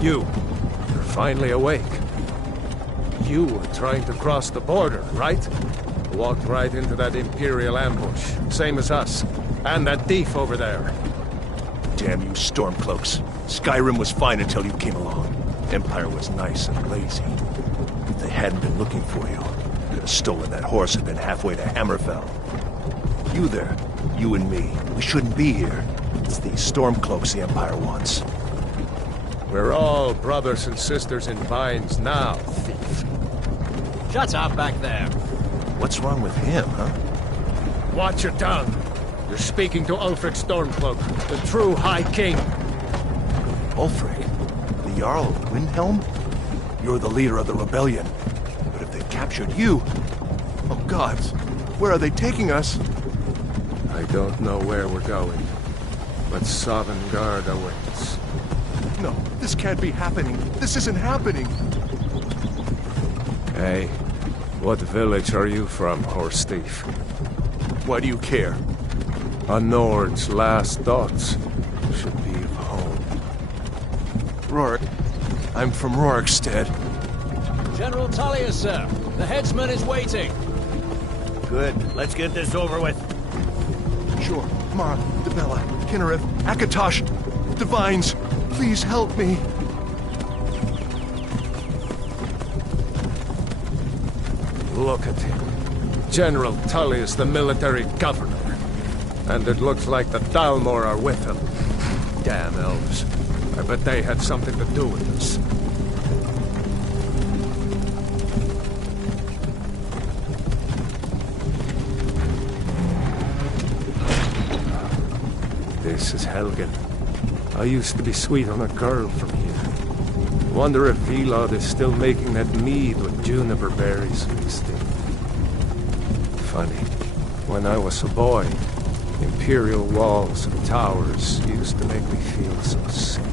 You're finally awake. You were trying to cross the border, right? Walked right into that Imperial ambush, same as us. And that thief over there. Damn you Stormcloaks. Skyrim was fine until you came along. Empire was nice and lazy. If they hadn't been looking for you, could have stolen that horse and been halfway to Hammerfell. You there, you and me, we shouldn't be here. It's these Stormcloaks the Empire wants. We're all brothers and sisters in binds now, thief. Shut up back there. What's wrong with him, huh? Watch your tongue. You're speaking to Ulfric Stormcloak, the true High King. Ulfric? The Jarl of Windhelm? You're the leader of the rebellion. But if they captured you... Oh gods, where are they taking us? I don't know where we're going, but Sovngarde awaits. No, this can't be happening. This isn't happening. Hey, what village are you from, horse thief? Why do you care? A Nord's last thoughts should be of home. Rourke. I'm from Rorikstead. General Tullius, sir. The headsman is waiting. Good. Let's get this over with. Sure. Mara, Debella, Kinnereth, Akatosh, Divines, please help me. Look at him. General Tullius, the military governor. And it looks like the Dalmor are with him. Damn elves. I bet they had something to do with this. This is Helgen. I used to be sweet on a girl from here. Wonder if Vilod is still making that mead with juniper berries mixed in. Funny. When I was a boy, Imperial walls and towers used to make me feel so safe.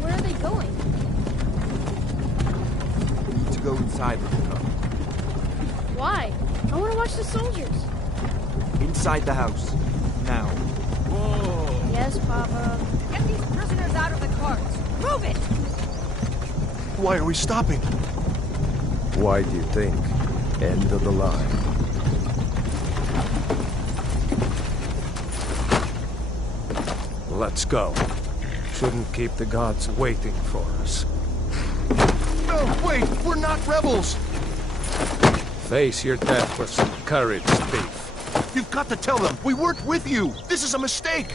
Where are they going? We need to go inside with the car. Why? I want to watch the soldiers. Inside the house. Now. Whoa! Yes, Papa. Get these prisoners out of the carts. Move it! Why are we stopping? Why do you think? End of the line. Let's go. Shouldn't keep the gods waiting for us. No, wait! We're not rebels! Face your death with some courage, thief. You've got to tell them! We weren't with you! This is a mistake!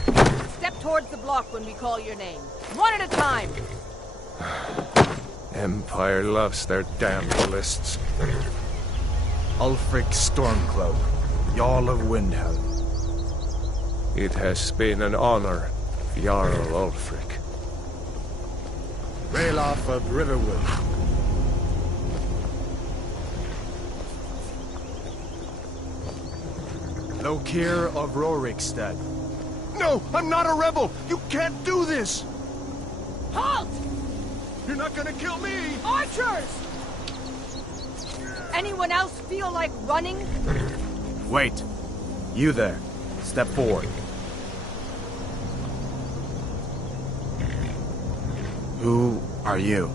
Step towards the block when we call your name. One at a time. Empire loves their damn lists. Ulfric Stormcloak, Jarl of Windhelm. It has been an honor, Jarl Ulfric. Ralof of Riverwood. Lokir of Rorikstead. No! I'm not a rebel! You can't do this! Halt! You're not gonna kill me! Archers! Anyone else feel like running? Wait. You there. Step forward. Who are you?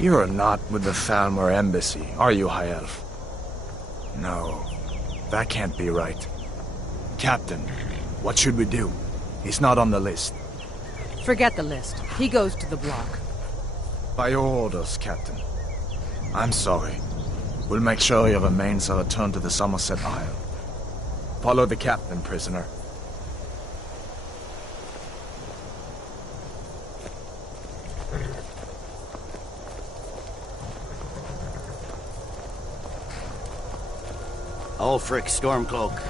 You're not with the Thalmor embassy, are you, High Elf? No, that can't be right. Captain, what should we do? He's not on the list. Forget the list. He goes to the block. By your orders, Captain. I'm sorry. We'll make sure your remains are returned to the Somerset Isle. Follow the captain, prisoner. Ulfric Stormcloak.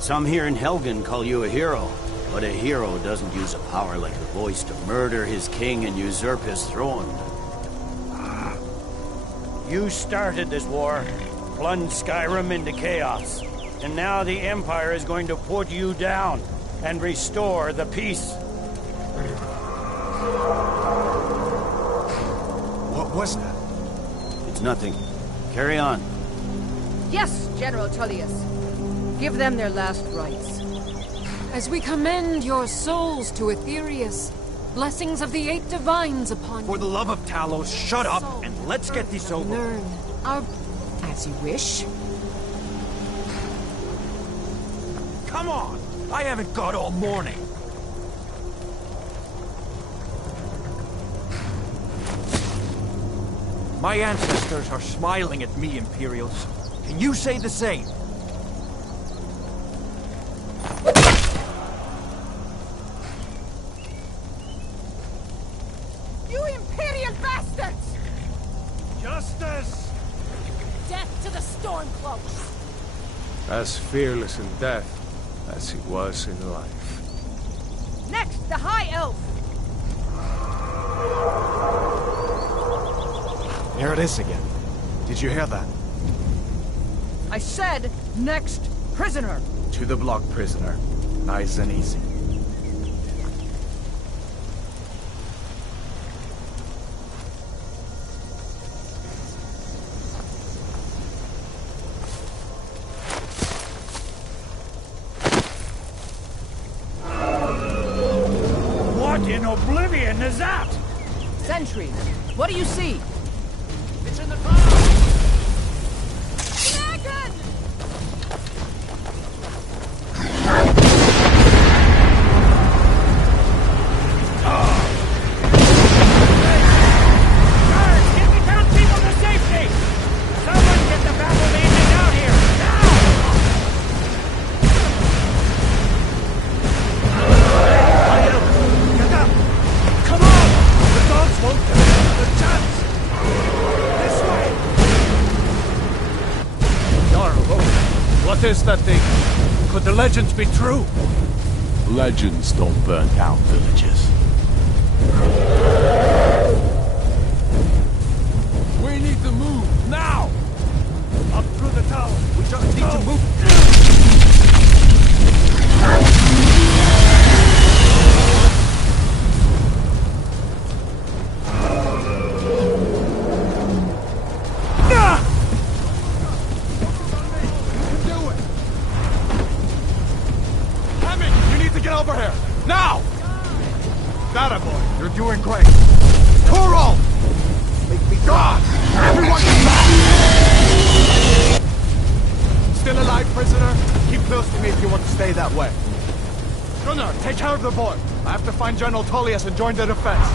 Some here in Helgen call you a hero, but a hero doesn't use a power like the voice to murder his king and usurp his throne. You started this war, plunged Skyrim into chaos, and now the Empire is going to put you down and restore the peace. What was that? It's nothing. Carry on. Yes, General Tullius. Give them their last rites. As we commend your souls to Aetherius, blessings of the 8 divines upon you. For the love of Talos, shut up and let's get this over. Learn our... As you wish. Come on! I haven't got all morning. My ancestors are smiling at me, Imperials. Can you say the same? You Imperial bastards! Justice! Death to the Stormcloaks! As fearless in death as he was in life. Next, the High Elf! There it is again. Did you hear that? I said, next, prisoner! To the block, prisoner. Nice and easy. What in oblivion is that? Sentries, what do you see? It's in the clouds! Dragon! Guards, get the townspeople to safety! Someone get the battle agent out here, now! Get up! Come on! The dogs won't give us another chance! This way! Jarl, what is that thing? Could the legends be true? Legends don't burn down villages. We need to move, now! Up through the tower! We just need to move! Over here! Now! That boy, you're doing great. Toro! Make me God! Everyone get back! Still alive, prisoner? Keep close to me if you want to stay that way. Gunnar, take care of the boy. I have to find General Tullius and join the defense.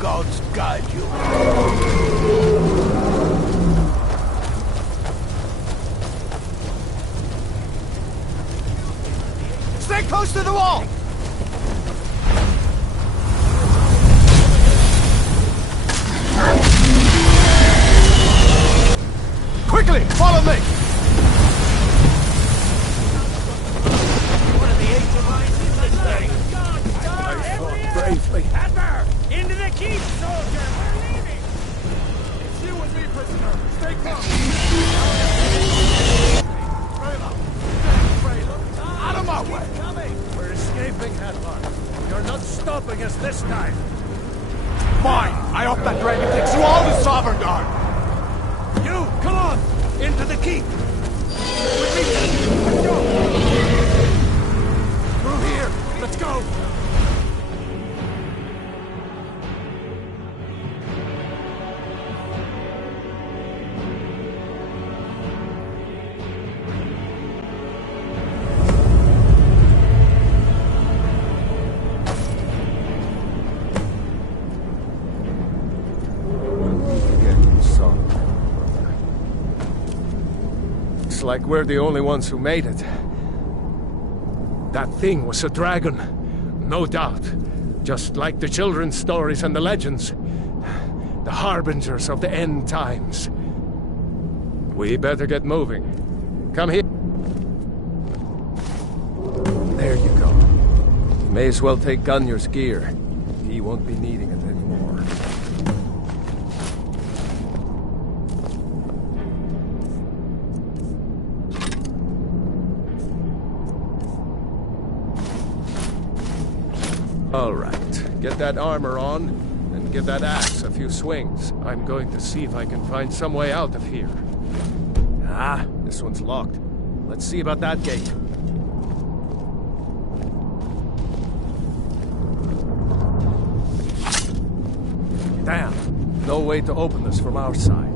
Gods guide you. Stay close to the wall! Quickly, follow me! One of the 8 divines is this thing! I fought bravely. Adver! Into the keep, soldier! We're leaving! It's you and me, prisoner. Stay close. Out of my way! We're escaping, Hadvar. You're not stopping us this time. Fine! I hope that dragon takes you all to Sovereign Guard! You, come on! Into the keep! With me! Let's go! Through here. Let's go. like we're the only ones who made it. That thing was a dragon, no doubt. Just like the children's stories and the legends. The harbingers of the end times. We better get moving. Come here. There you go. You may as well take Gunyar's gear. He won't be needing it anymore. All right, get that armor on, and give that axe a few swings. I'm going to see if I can find some way out of here. Ah, this one's locked. Let's see about that gate. Damn, no way to open this from our side.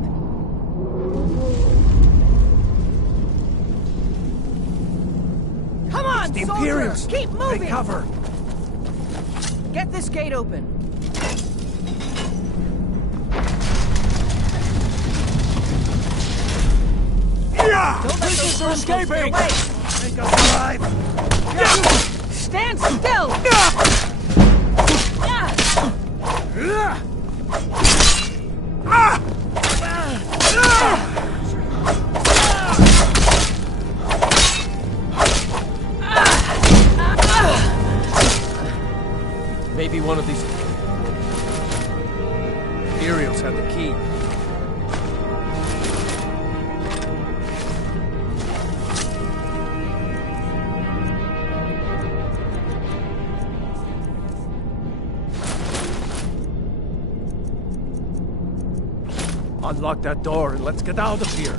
Come on, The soldier! Imperials! Keep moving! Take cover! Get this gate open. Yeah! Don't let those We're stormcloaks get escaping! away. Make us alive! Stand still! Maybe one of these Imperials had the key. Unlock that door and let's get out of here.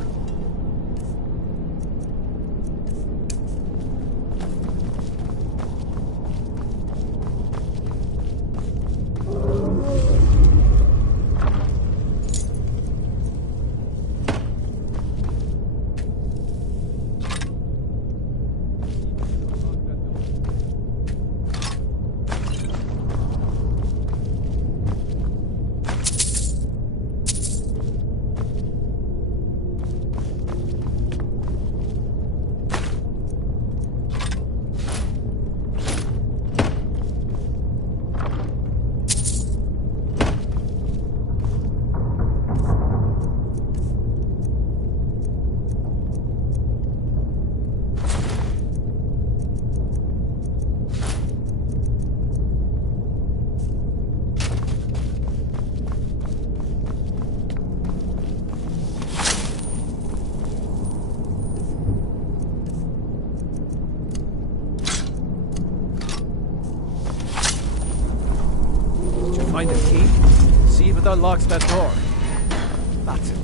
Find a key. See if it unlocks that door. That's it.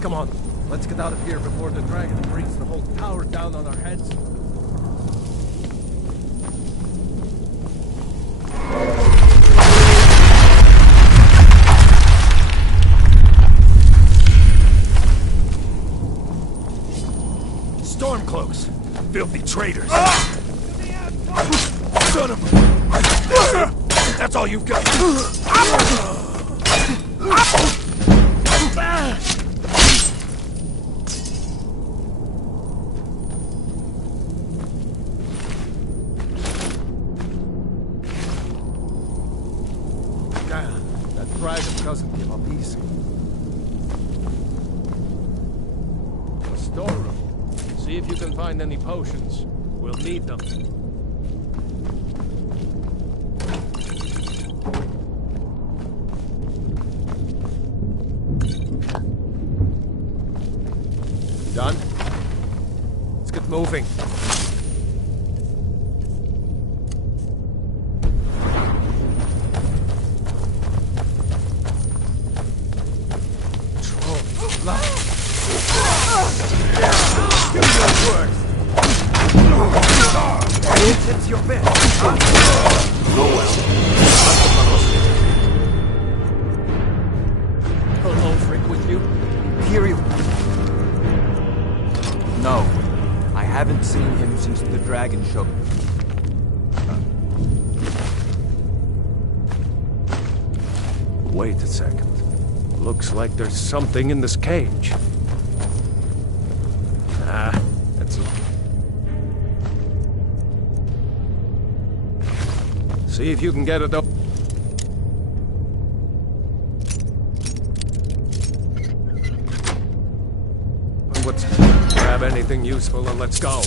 Come on. Let's get out of here before the dragon brings the whole tower down on our heads. Stormcloaks! Filthy traitors! Son of a... That's all you've got! Damn, that dragon doesn't give up easy. A storeroom. See if you can find any potions. We'll need them. Done? Let's get moving. It's your bit. Ulfric with you? Imperial. No. I haven't seen him since the dragon show. Wait a second. Looks like there's something in this cage. Ah, That's... See if you can get it up. Let's grab anything useful and let's go.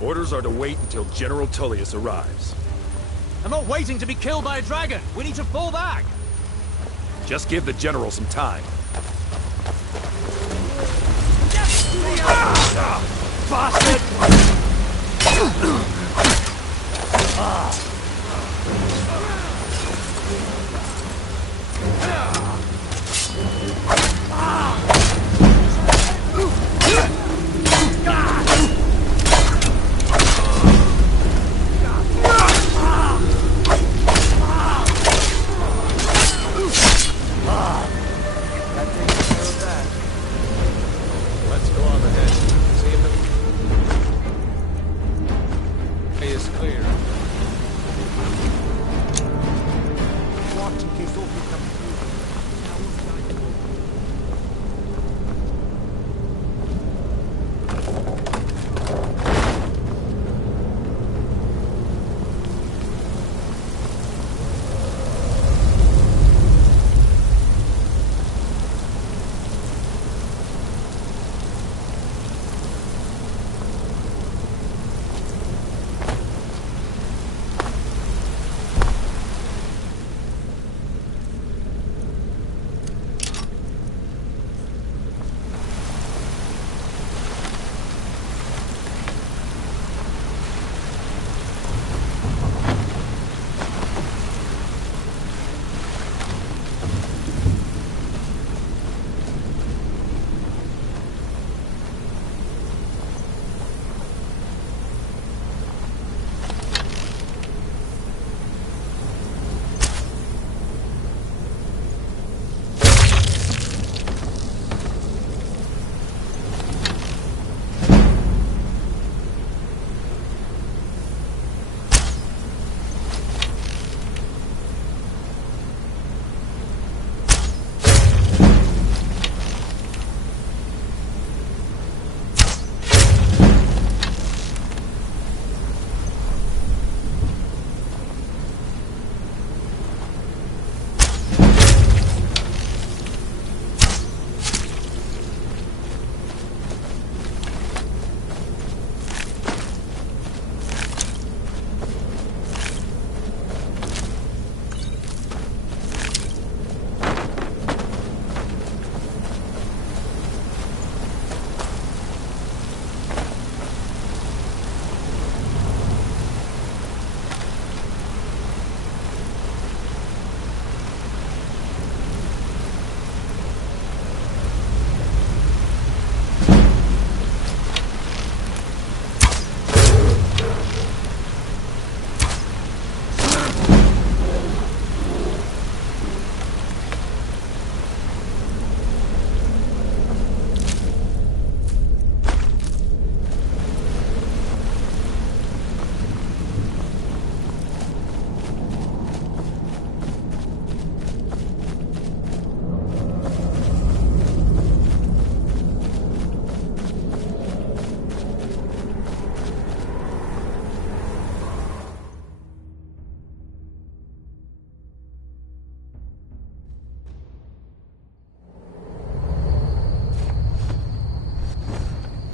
Orders are to wait until General Tullius arrives. I'm not waiting to be killed by a dragon. We need to fall back. Just give the General some time. Bastard! Let's go on ahead. See if the way is clear. Watch in case Opie comes through.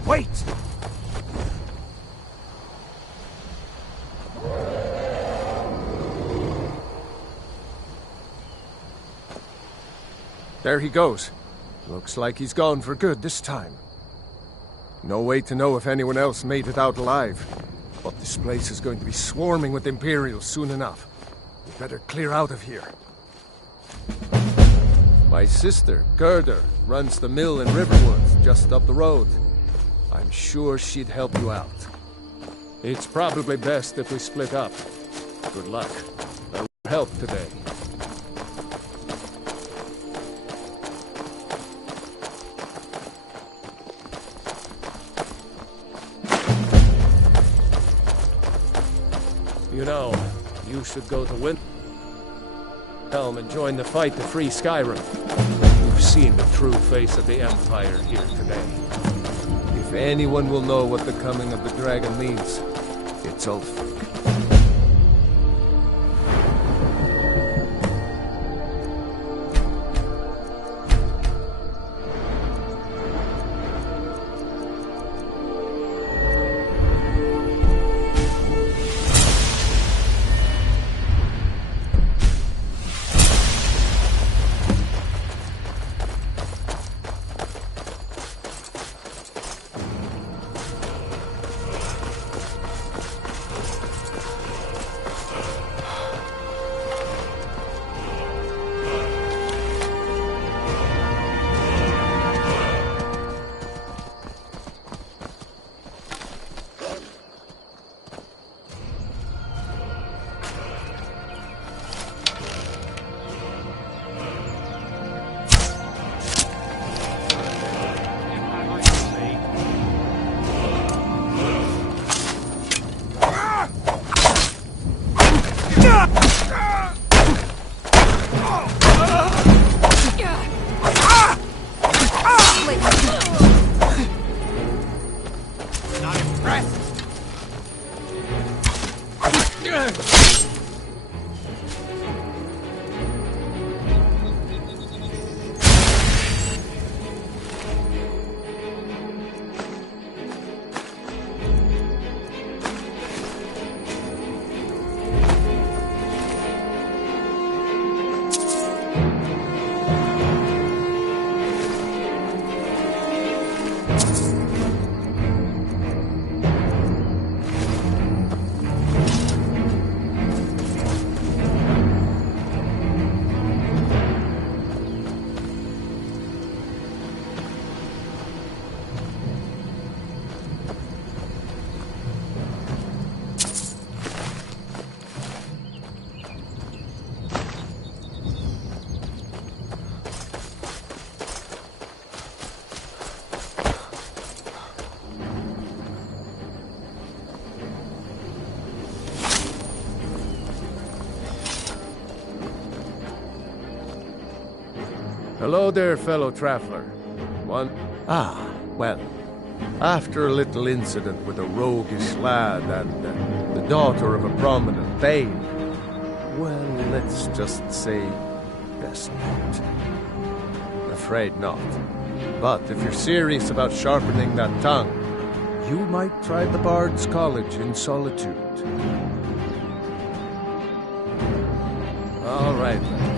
Wait! There he goes. Looks like he's gone for good this time. No way to know if anyone else made it out alive. But this place is going to be swarming with Imperials soon enough. We better clear out of here. My sister, Gerda, runs the mill in Riverwood, just up the road. I'm sure she'd help you out. It's probably best if we split up. Good luck. I will help today. You know, you should go to Helm and join the fight to free Skyrim. You've seen the true face of the Empire here today. If anyone will know what the coming of the dragon means, it's Ulfric. Hello there, fellow traveler. Well, after a little incident with a roguish lad and the daughter of a prominent thane, well, let's just say, best not. Afraid not. But if you're serious about sharpening that tongue, you might try the Bard's College in Solitude. All right, then.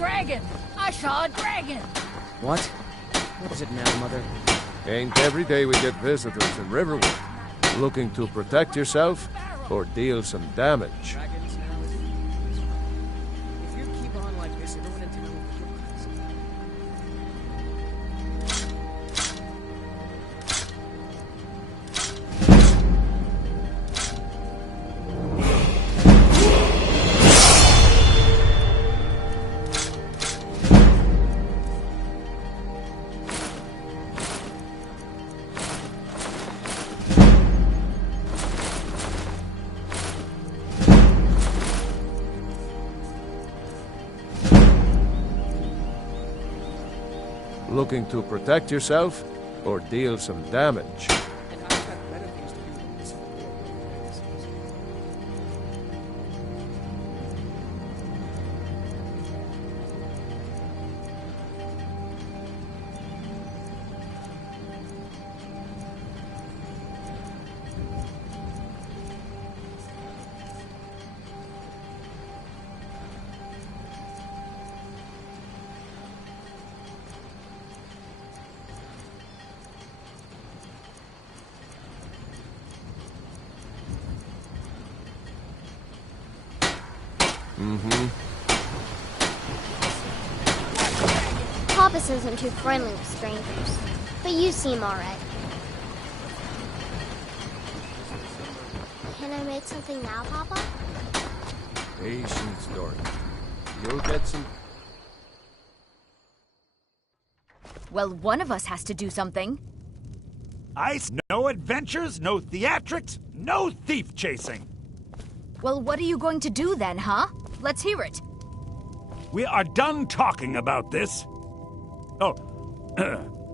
dragon! I saw a dragon! What? What is it now, Mother? Ain't every day we get visitors in Riverwood. Looking to protect yourself or deal some damage? Dragons now? If you keep on like this, everyone in town will kill us. Looking to protect yourself or deal some damage? And I've got better things to do than this. Papas isn't too friendly with strangers, but you seem alright. Can I make something now, Papa? Patience, Dorothy. You'll get some... Well, one of us has to do something. Ice, no adventures, no theatrics, no thief chasing. Well, what are you going to do then, huh? Let's hear it. We are done talking about this. Oh,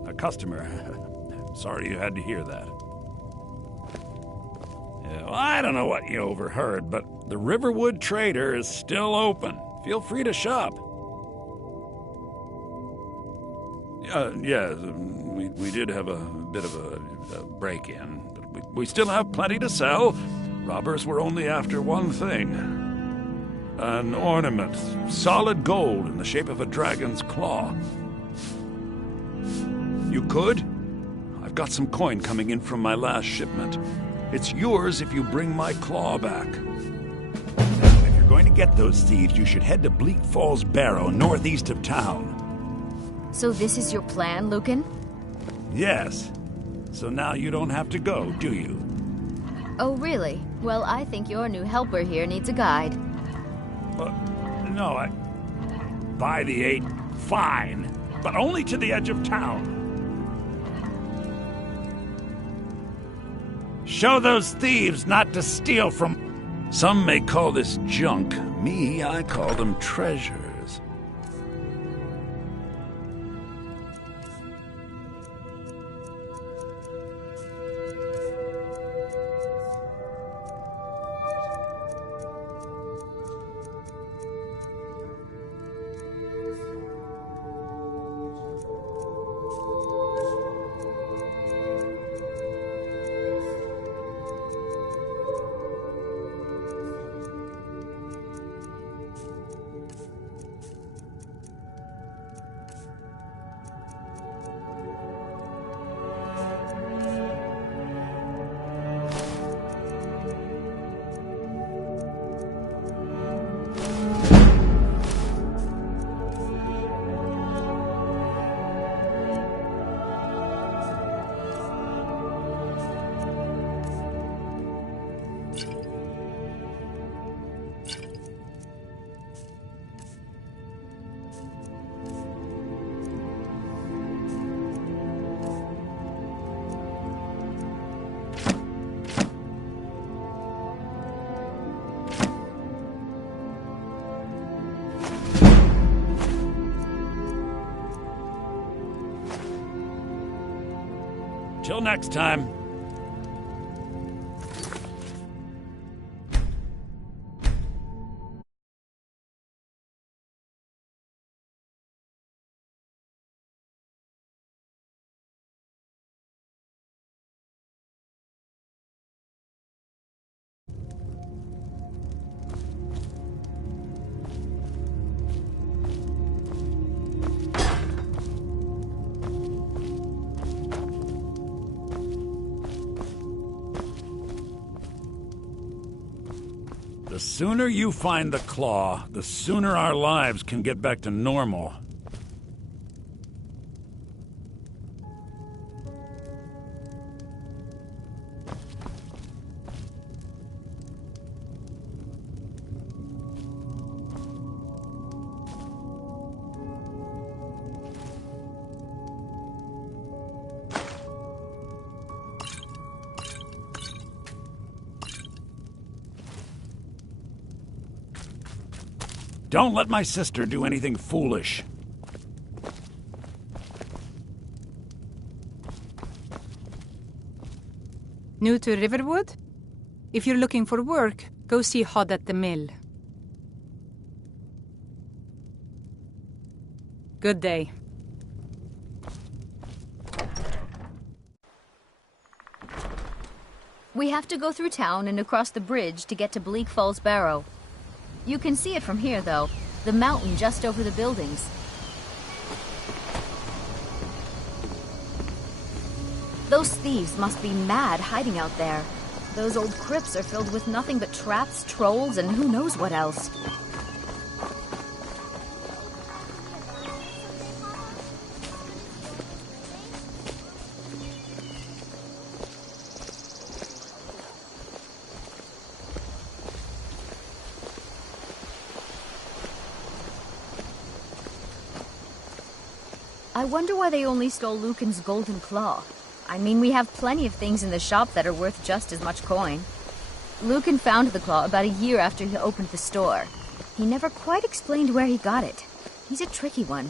a customer. Sorry you had to hear that. Yeah, well, I don't know what you overheard, but the Riverwood Trader is still open. Feel free to shop. Yes, we did have a bit of a break-in, but we still have plenty to sell. Robbers were only after one thing. An ornament, solid gold in the shape of a dragon's claw. You could? I've got some coin coming in from my last shipment. It's yours if you bring my claw back. Now, if you're going to get those thieves, you should head to Bleak Falls Barrow, northeast of town. So this is your plan, Lucan? Yes. So now you don't have to go, do you? Oh, really? Well, I think your new helper here needs a guide. No, By the 8, fine. But only to the edge of town. Show those thieves not to steal from... Some may call this junk. Me, I call them treasures. Till next time. The sooner you find the claw, the sooner our lives can get back to normal. Don't let my sister do anything foolish. New to Riverwood? If you're looking for work, go see Hod at the mill. Good day. We have to go through town and across the bridge to get to Bleak Falls Barrow. You can see it from here, though. The mountain just over the buildings. Those thieves must be mad hiding out there. Those old crypts are filled with nothing but traps, trolls, and who knows what else. I wonder why they only stole Lucan's golden claw. I mean, we have plenty of things in the shop that are worth just as much coin. Lucan found the claw about a year after he opened the store. He never quite explained where he got it. He's a tricky one.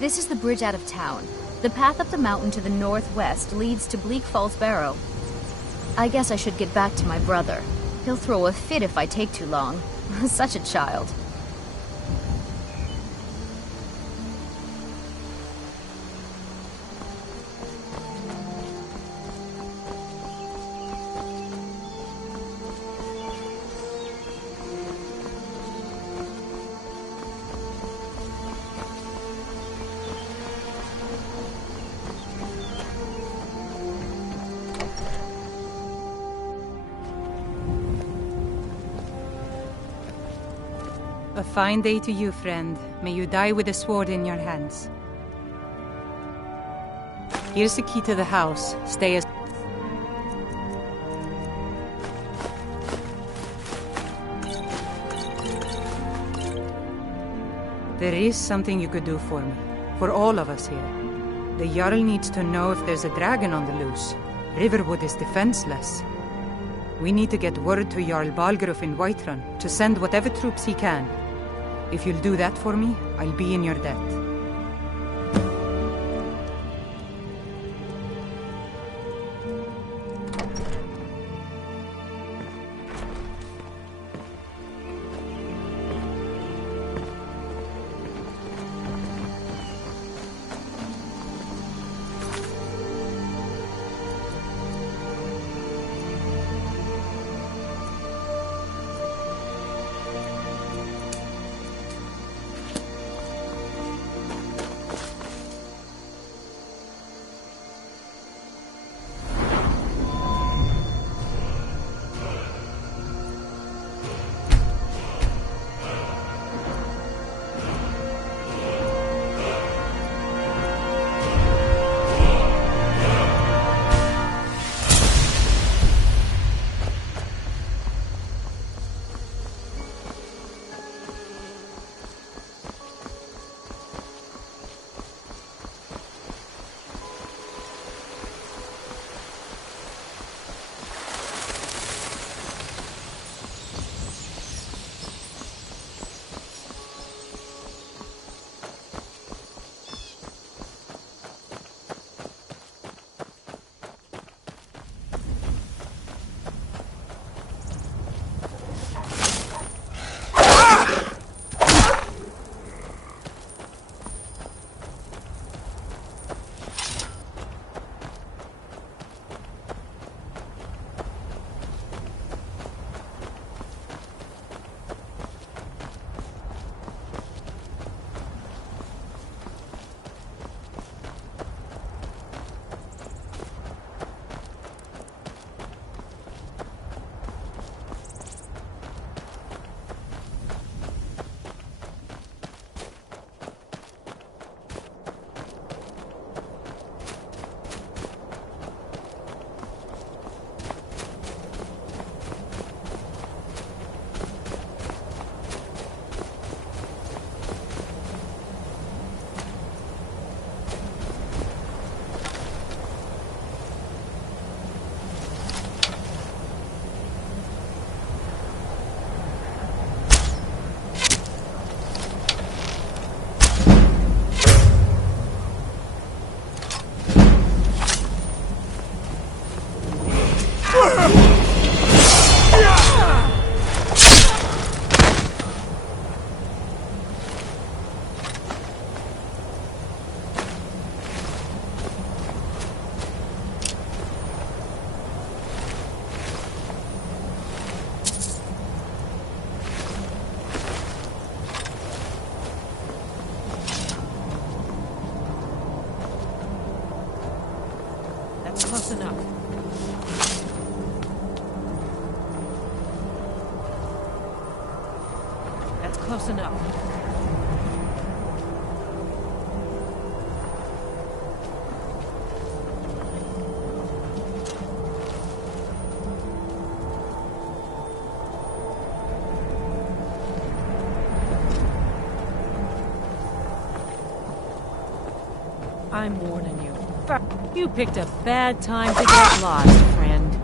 This is the bridge out of town. The path up the mountain to the northwest leads to Bleak Falls Barrow. I guess I should get back to my brother. He'll throw a fit if I take too long. Such a child. A fine day to you, friend. May you die with a sword in your hands. Here's the key to the house. Stay as... There is something you could do for me. For all of us here. The Jarl needs to know if there's a dragon on the loose. Riverwood is defenseless. We need to get word to Jarl Balgruuf in Whiterun to send whatever troops he can. If you'll do that for me, I'll be in your debt. close enough. That's close enough. I'm warning you. You picked a bad time to get lost, friend.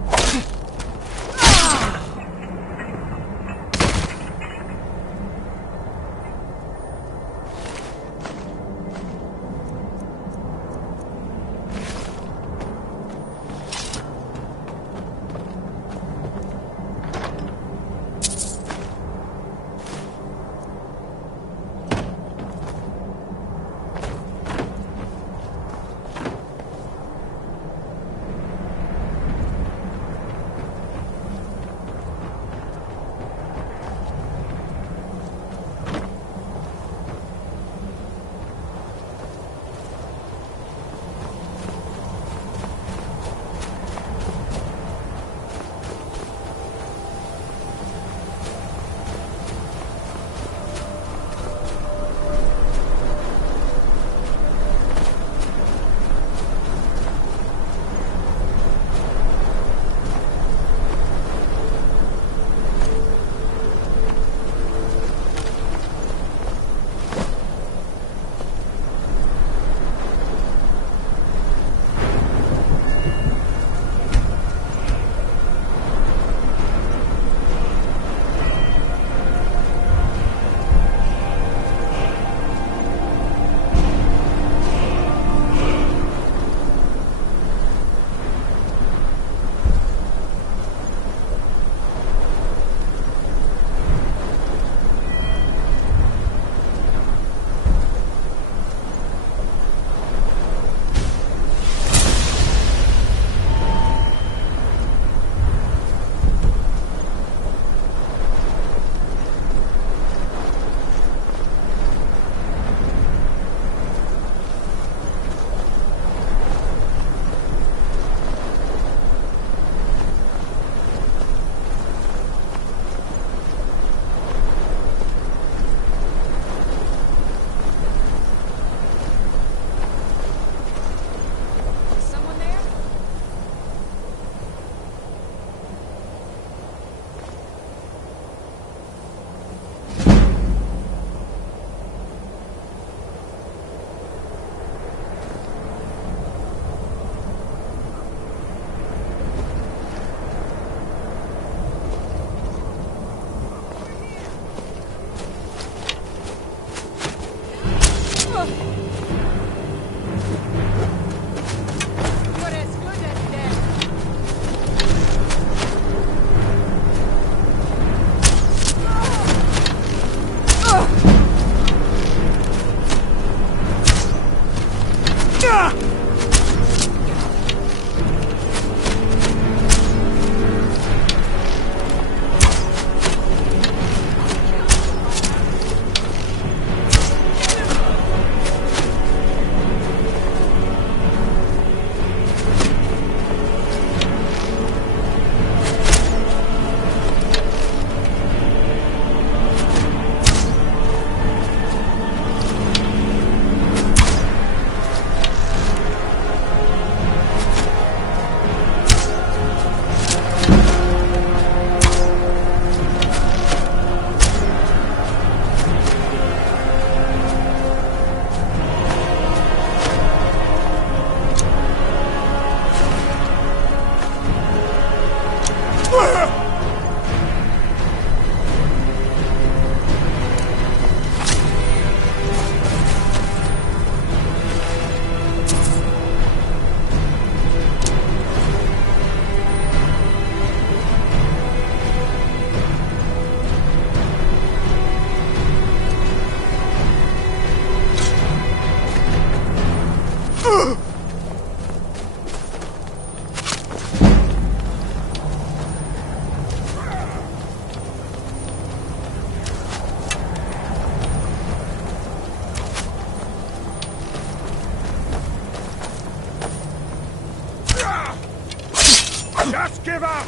give up!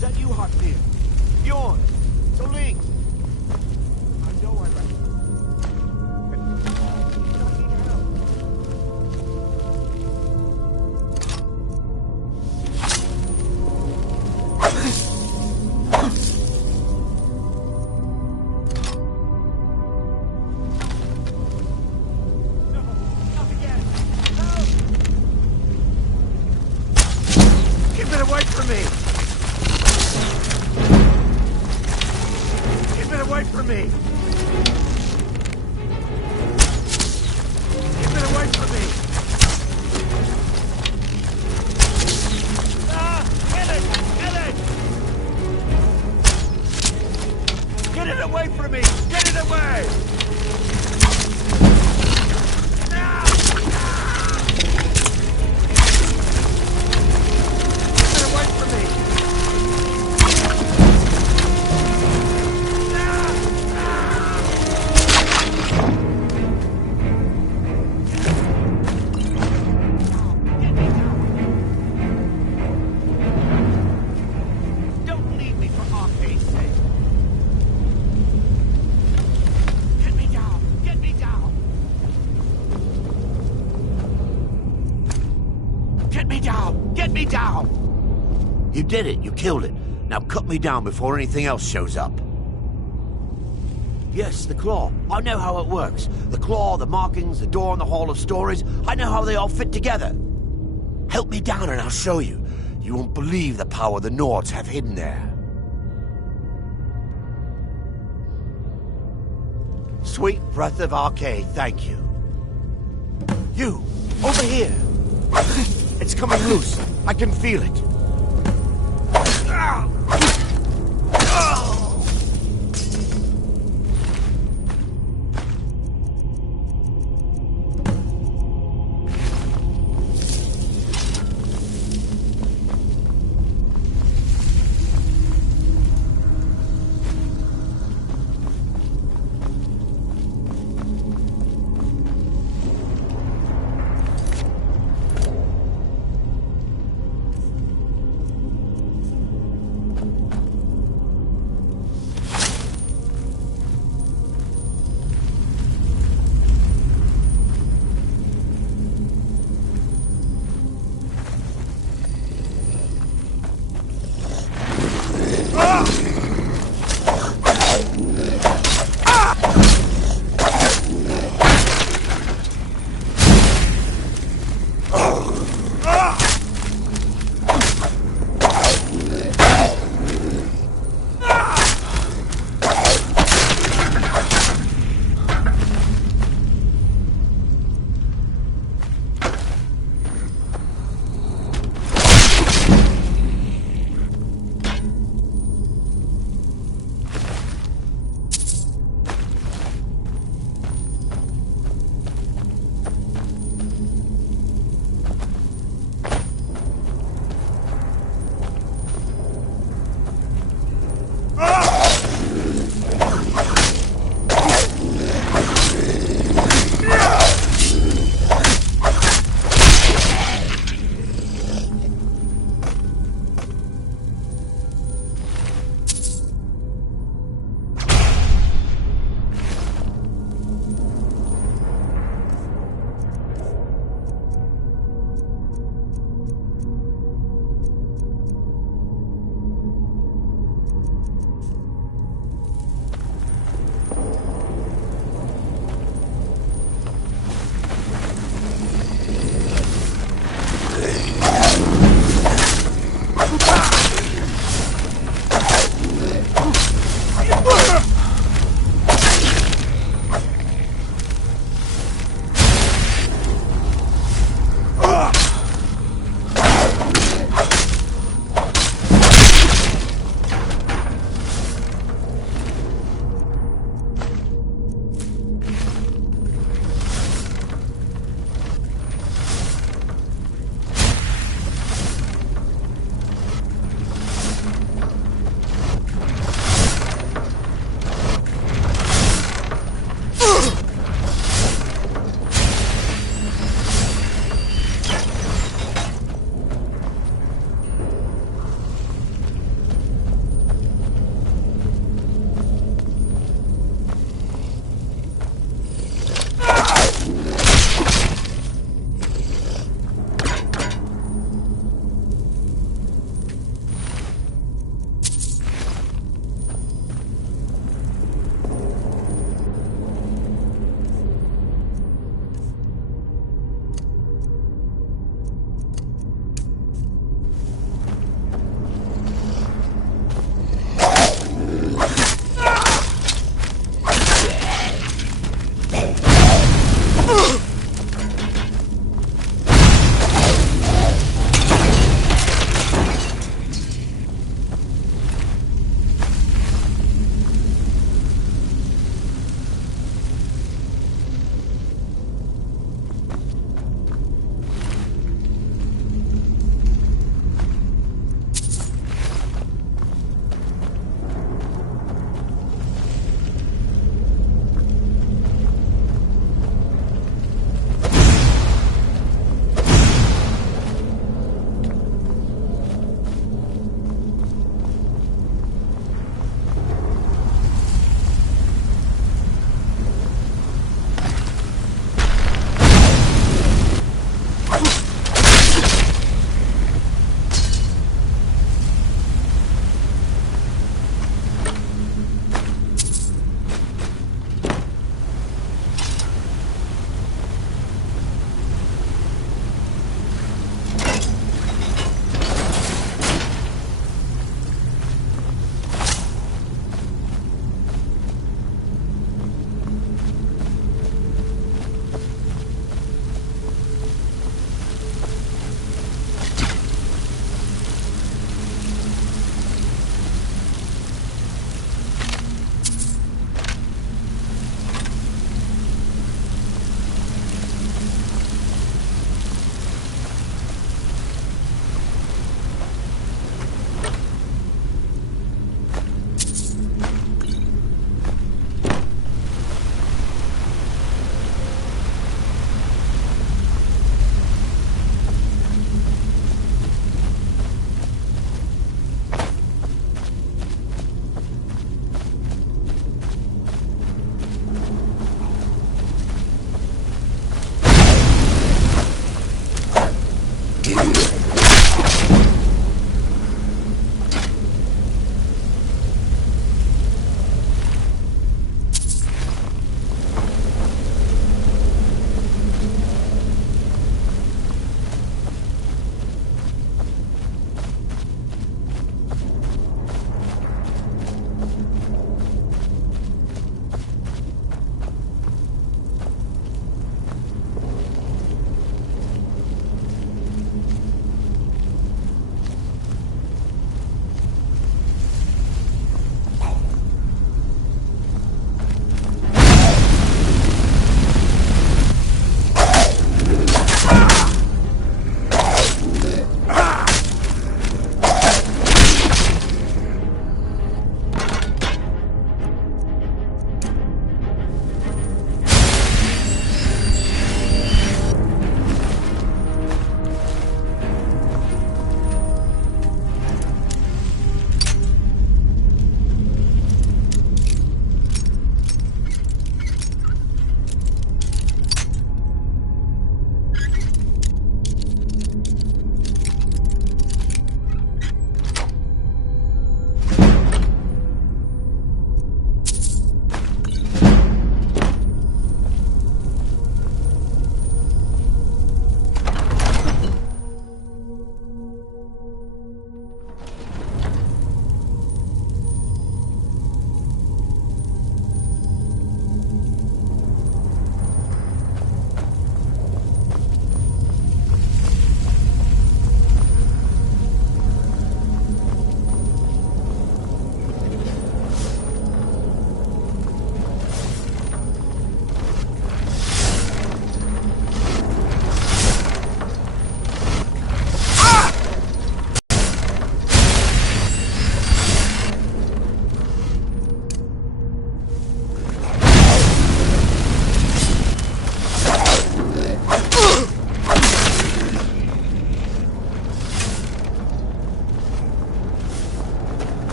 Is that you, Hartfield? Bjorn? Soling? I know I left. You did it. You killed it. Now cut me down before anything else shows up. Yes, the claw. I know how it works. The claw, the markings, the door in the Hall of Stories. I know how they all fit together. Help me down and I'll show you. You won't believe the power the Nords have hidden there. Sweet breath of Arcade, thank you. You, over here. It's coming loose. I can feel it.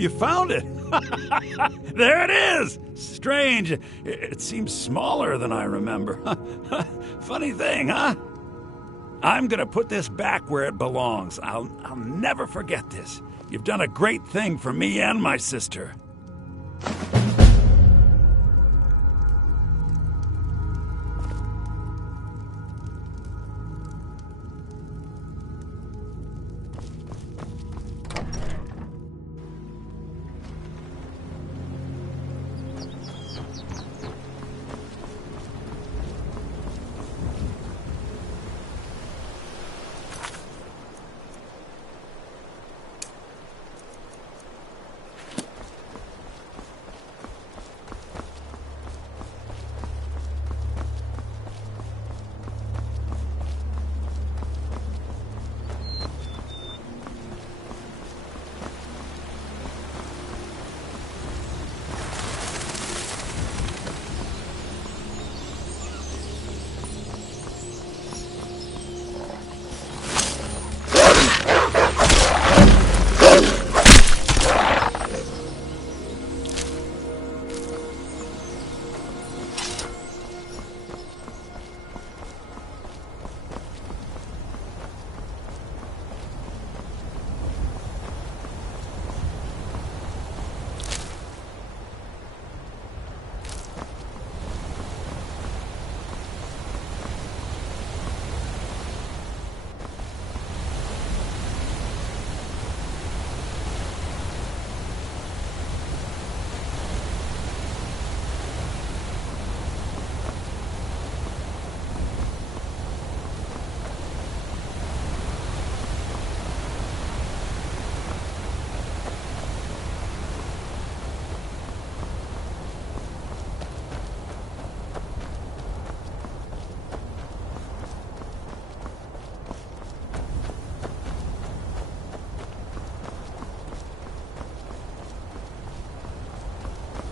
You found it! There it is! Strange. It seems smaller than I remember. Funny thing, huh? I'm gonna put this back where it belongs. I'll never forget this. You've done a great thing for me and my sister.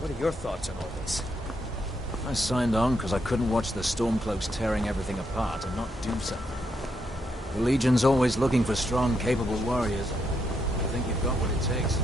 What are your thoughts on all this? I signed on because I couldn't watch the Stormcloaks tearing everything apart and not do something. The Legion's always looking for strong, capable warriors. I think you've got what it takes.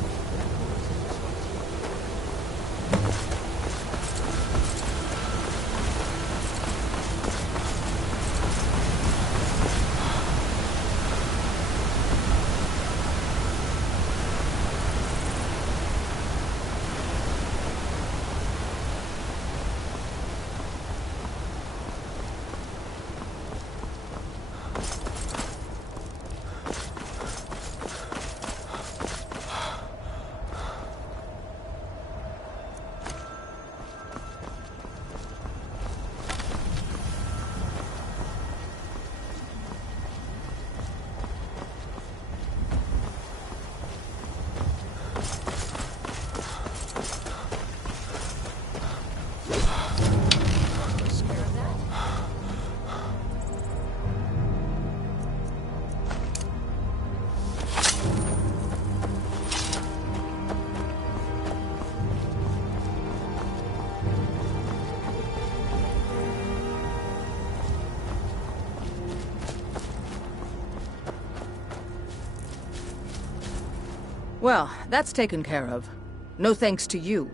Well, that's taken care of. No thanks to you.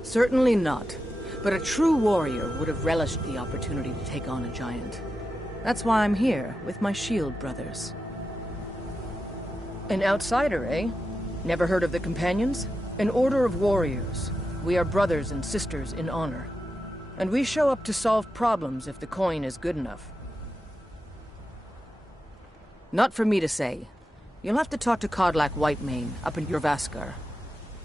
Certainly not. But a true warrior would have relished the opportunity to take on a giant. That's why I'm here, with my shield brothers. An outsider, eh? Never heard of the Companions? An order of warriors. We are brothers and sisters in honor. And we show up to solve problems if the coin is good enough. Not for me to say. You'll have to talk to Kodlak Whitemane up in Jorvaskar.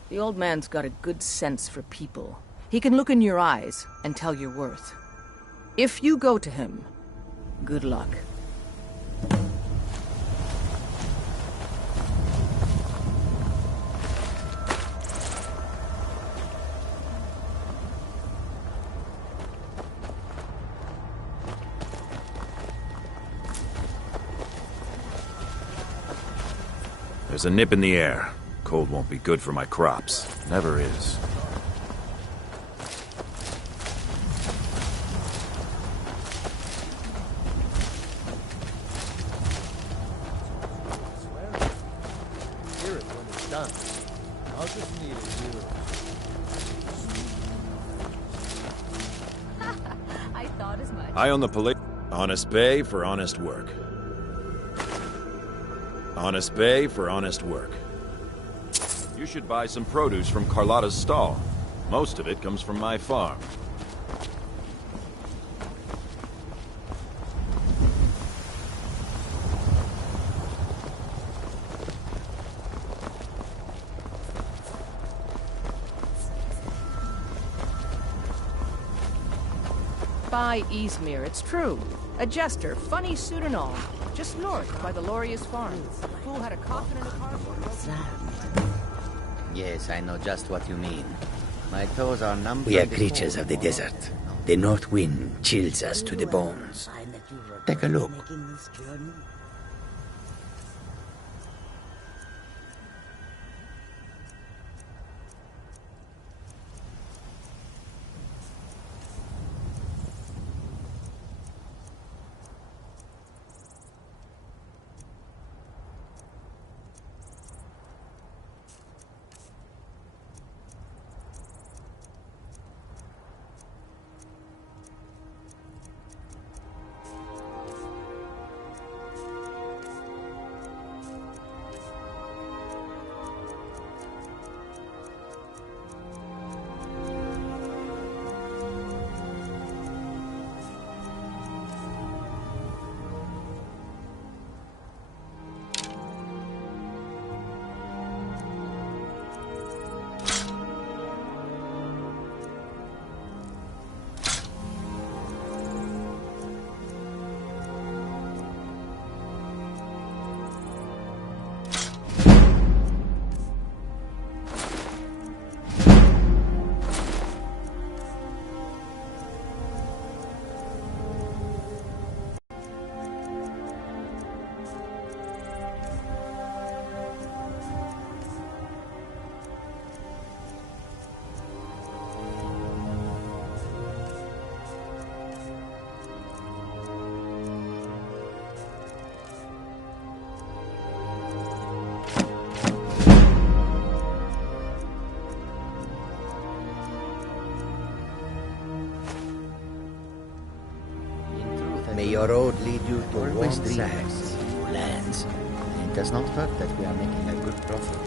The old man's got a good sense for people. He can look in your eyes and tell your worth. If you go to him, good luck. There's a nip in the air. Cold won't be good for my crops. Never is. I thought as much. I own the police. Honest Bay for honest work. Honest Bay for honest work. You should buy some produce from Carlotta's stall. Most of it comes from my farm. By Eastmere, it's true. A jester, funny suit and all. Just north by the Lorius farm. The fool had a coffin and a cardboard. Yes, I know just what you mean. My toes are numb. We are creatures of the desert. The north wind chills us to the bones. Take a look. May your road lead you to warm sands, lands. It does not hurt that we are making a good profit.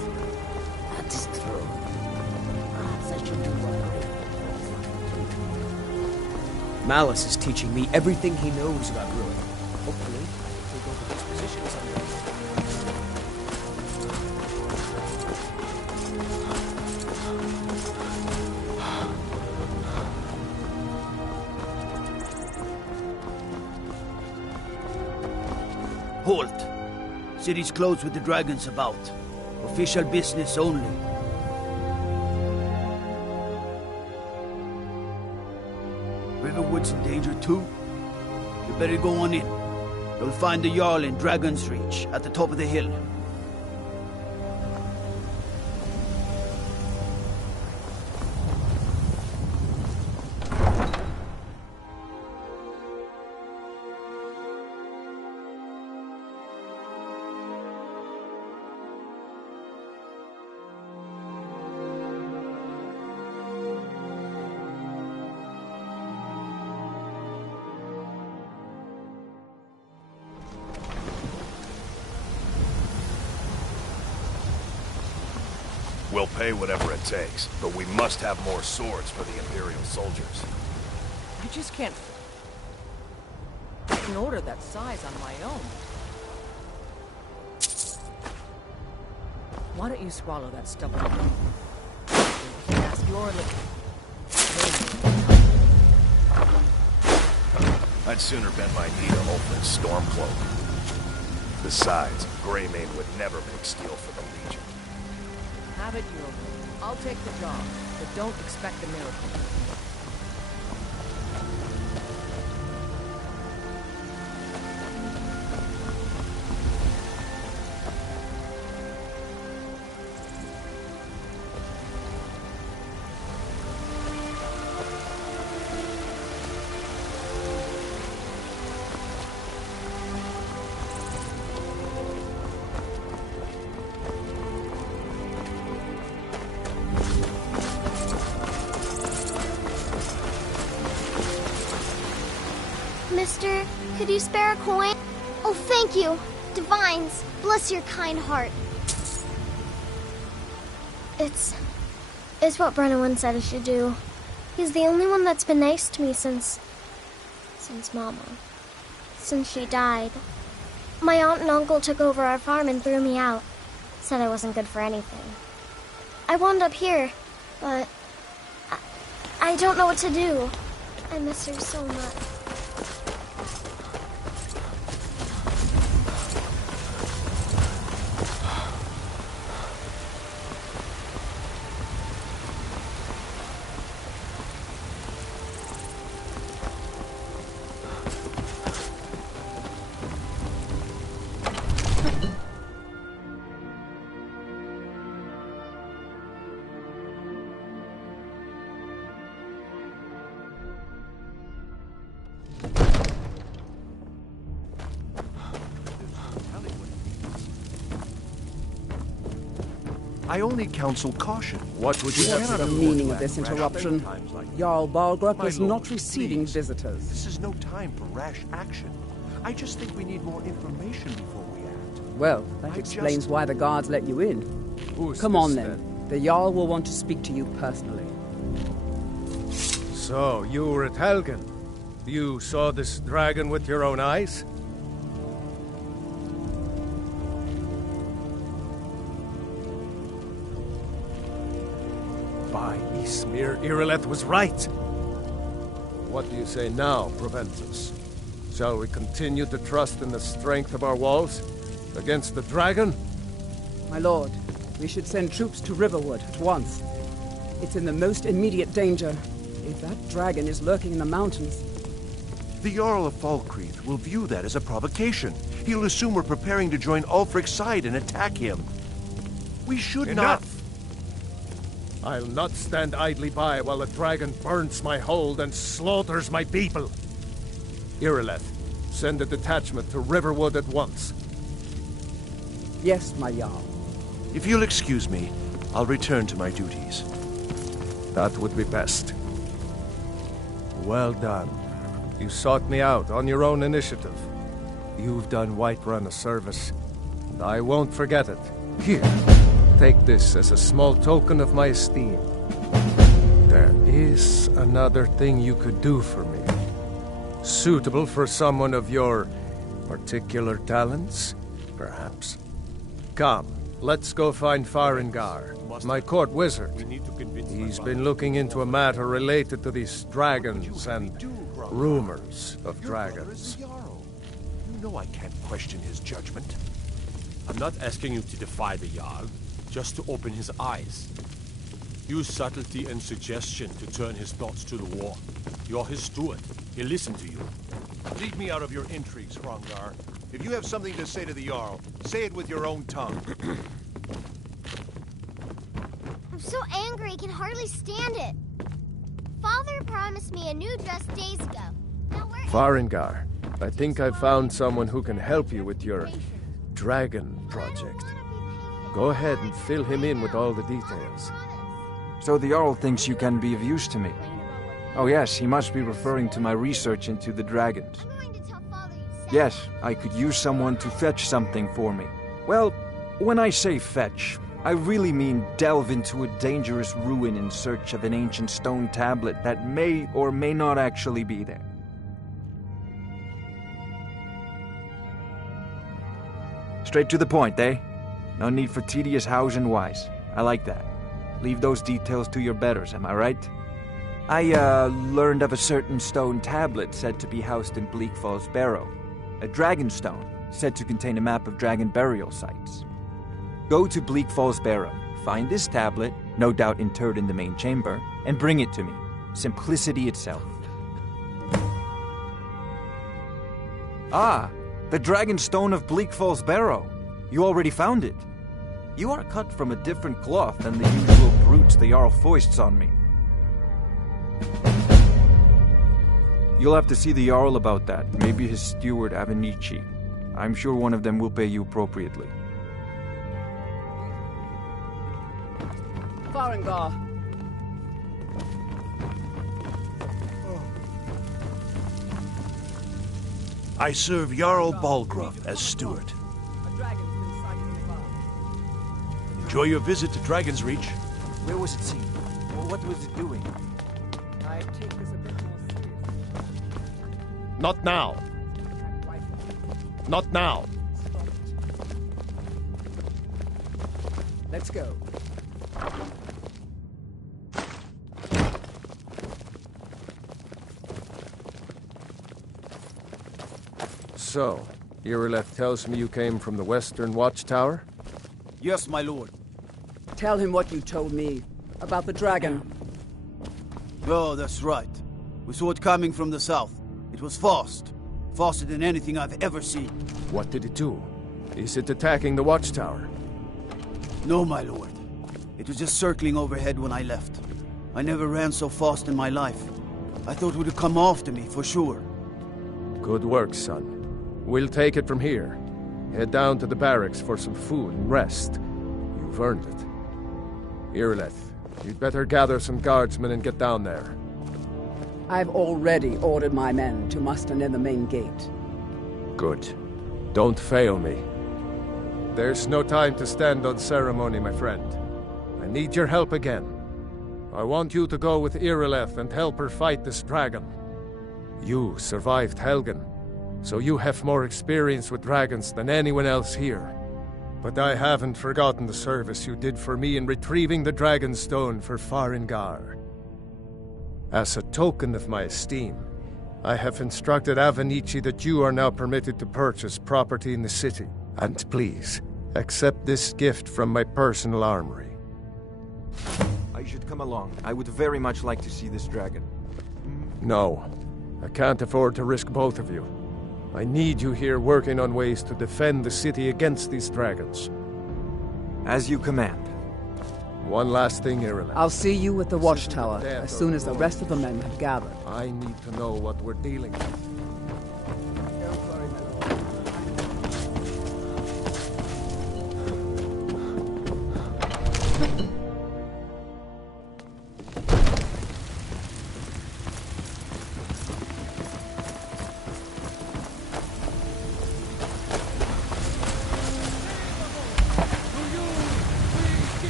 That is true. Perhaps I should do what Malice is teaching me everything he knows about brewing. Hopefully, I can take over this position someday. Halt! City's closed with the dragons about. Official business only. Riverwood's in danger too? You better go on in. You'll find the Jarl in Dragon's Reach, at the top of the hill. We'll pay whatever it takes, but we must have more swords for the Imperial soldiers. I just can't an order that size on my own. Why don't you swallow that stubborn thing? You can ask your I'd sooner bend my knee to Ulfric's Stormcloak. Besides, Greymane would never make steel for the Legion. Have it your way. I'll take the job, but don't expect a miracle. Mister, could you spare a coin? Oh, thank you. Divines, bless your kind heart. It's what Brennan said I should do. He's the only one that's been nice to me since Mama. Since she died. My aunt and uncle took over our farm and threw me out. Said I wasn't good for anything. I wound up here, but I don't know what to do. I miss her so much. I only counsel caution. What would you have What's the meaning of this interruption? Jarl Balgrup is not receiving visitors. This is no time for rash action. I just think we need more information before we act. Well, that explains why the guards let you in. Come on then. The Jarl will want to speak to you personally. So, you were at Helgen. You saw this dragon with your own eyes? By Ysmir, Irileth was right. What do you say now, Proventus? Shall we continue to trust in the strength of our walls against the dragon? My lord, we should send troops to Riverwood at once. It's in the most immediate danger. If that dragon is lurking in the mountains... The Jarl of Falkreath will view that as a provocation. He'll assume we're preparing to join Ulfric's side and attack him. We should not... I'll not stand idly by while the dragon burns my hold and slaughters my people. Irileth, send a detachment to Riverwood at once. Yes, my Jarl. If you'll excuse me, I'll return to my duties. That would be best. Well done. You sought me out on your own initiative. You've done Whiterun a service, and I won't forget it. Here, take this as a small token of my esteem. There is another thing you could do for me. Suitable for someone of your particular talents, perhaps. Come, let's go find Farengar, my court wizard. He's been looking into a matter related to these dragons and rumors of dragons. You know I can't question his judgment. I'm not asking you to defy the Jarl, just to open his eyes. Use subtlety and suggestion to turn his thoughts to the war. You're his steward. He'll listen to you. Leave me out of your intrigues, Hrongar. If you have something to say to the Jarl, say it with your own tongue. I'm so angry I can hardly stand it. Father promised me a new dress days ago. Now where... Farengar, I think I've found someone who can help you with your dragon project. Go ahead and fill him in with all the details. So the Jarl thinks you can be of use to me. Oh yes, he must be referring to my research into the dragons. Yes, I could use someone to fetch something for me. Well, when I say fetch, I really mean delve into a dangerous ruin in search of an ancient stone tablet that may or may not actually be there. Straight to the point, eh? No need for tedious hows and whys. I like that. Leave those details to your betters, am I right? I, learned of a certain stone tablet said to be housed in Bleak Falls Barrow. A dragon stone, said to contain a map of dragon burial sites. Go to Bleak Falls Barrow, find this tablet, no doubt interred in the main chamber, and bring it to me. Simplicity itself. Ah, the dragon stone of Bleak Falls Barrow. You already found it. You are cut from a different cloth than the usual brutes the Jarl foists on me. You'll have to see the Jarl about that, maybe his steward Avenici. I'm sure one of them will pay you appropriately. Farengar! I serve Jarl Balgruuf as steward. Enjoy your visit to Dragon's Reach. Where was it seen? What was it doing? I take this a bit more seriously. Not now. Not now. Let's go. So, Irileth tells me you came from the Western Watchtower? Yes, my lord. Tell him what you told me about the dragon. Oh, that's right. We saw it coming from the south. It was fast. Faster than anything I've ever seen. What did it do? Is it attacking the Watchtower? No, my lord. It was just circling overhead when I left. I never ran so fast in my life. I thought it would come after me, for sure. Good work, son. We'll take it from here. Head down to the barracks for some food and rest. You've earned it. Irileth, you'd better gather some guardsmen and get down there. I've already ordered my men to muster near the main gate. Good. Don't fail me. There's no time to stand on ceremony, my friend. I need your help again. I want you to go with Irileth and help her fight this dragon. You survived Helgen, so you have more experience with dragons than anyone else here. But I haven't forgotten the service you did for me in retrieving the Dragon Stone for Farengar. As a token of my esteem, I have instructed Avenici that you are now permitted to purchase property in the city. And please, accept this gift from my personal armory. I should come along. I would very much like to see this dragon. No, I can't afford to risk both of you. I need you here working on ways to defend the city against these dragons. As you command. One last thing, Irileth. I'll see you at the Watchtower as soon as the rest of the men have gathered. I need to know what we're dealing with.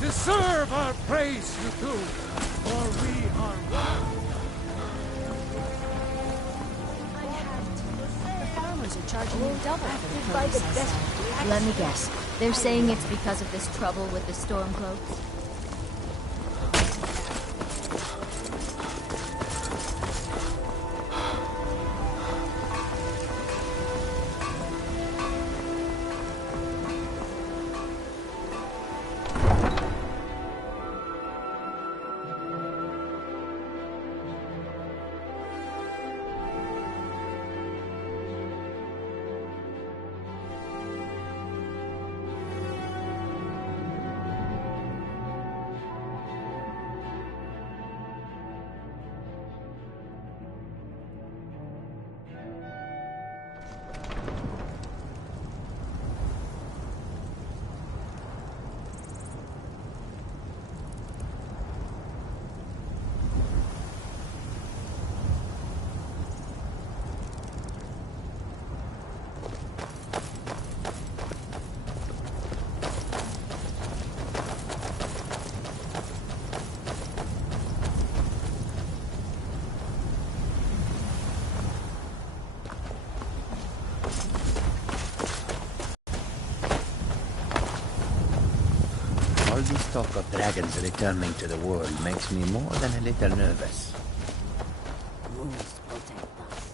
Deserve our praise, you do, for we are one. The farmers are charging you double for the produce I sell. Let me guess. They're saying it's because of this trouble with the Stormcloaks? All this talk of dragons returning to the world makes me more than a little nervous. Rules protect us.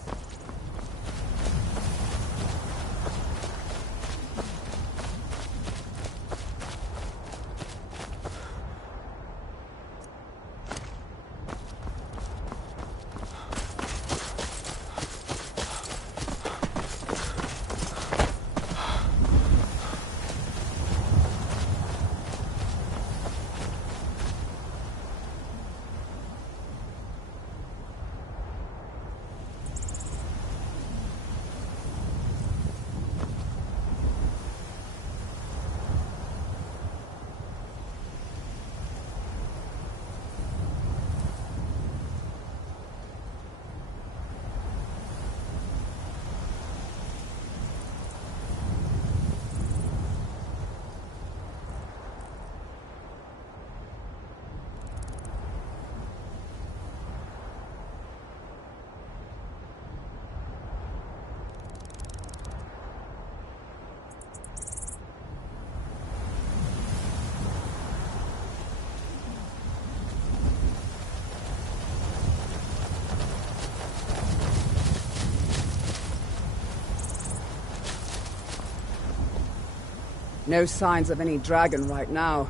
No signs of any dragon right now,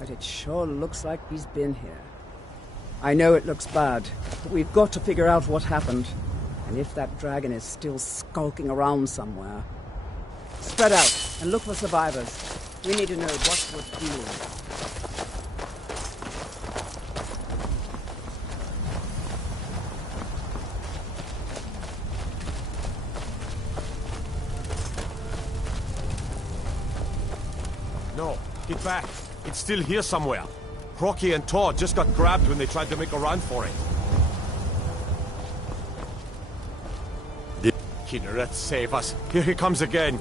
but it sure looks like he's been here. I know it looks bad, but we've got to figure out what happened, and if that dragon is still skulking around somewhere. Spread out and look for survivors. We need to know what we're doing. No, get back. It's still here somewhere. Rocky and Todd just got grabbed when they tried to make a run for it. Kinneret, save us. Here he comes again.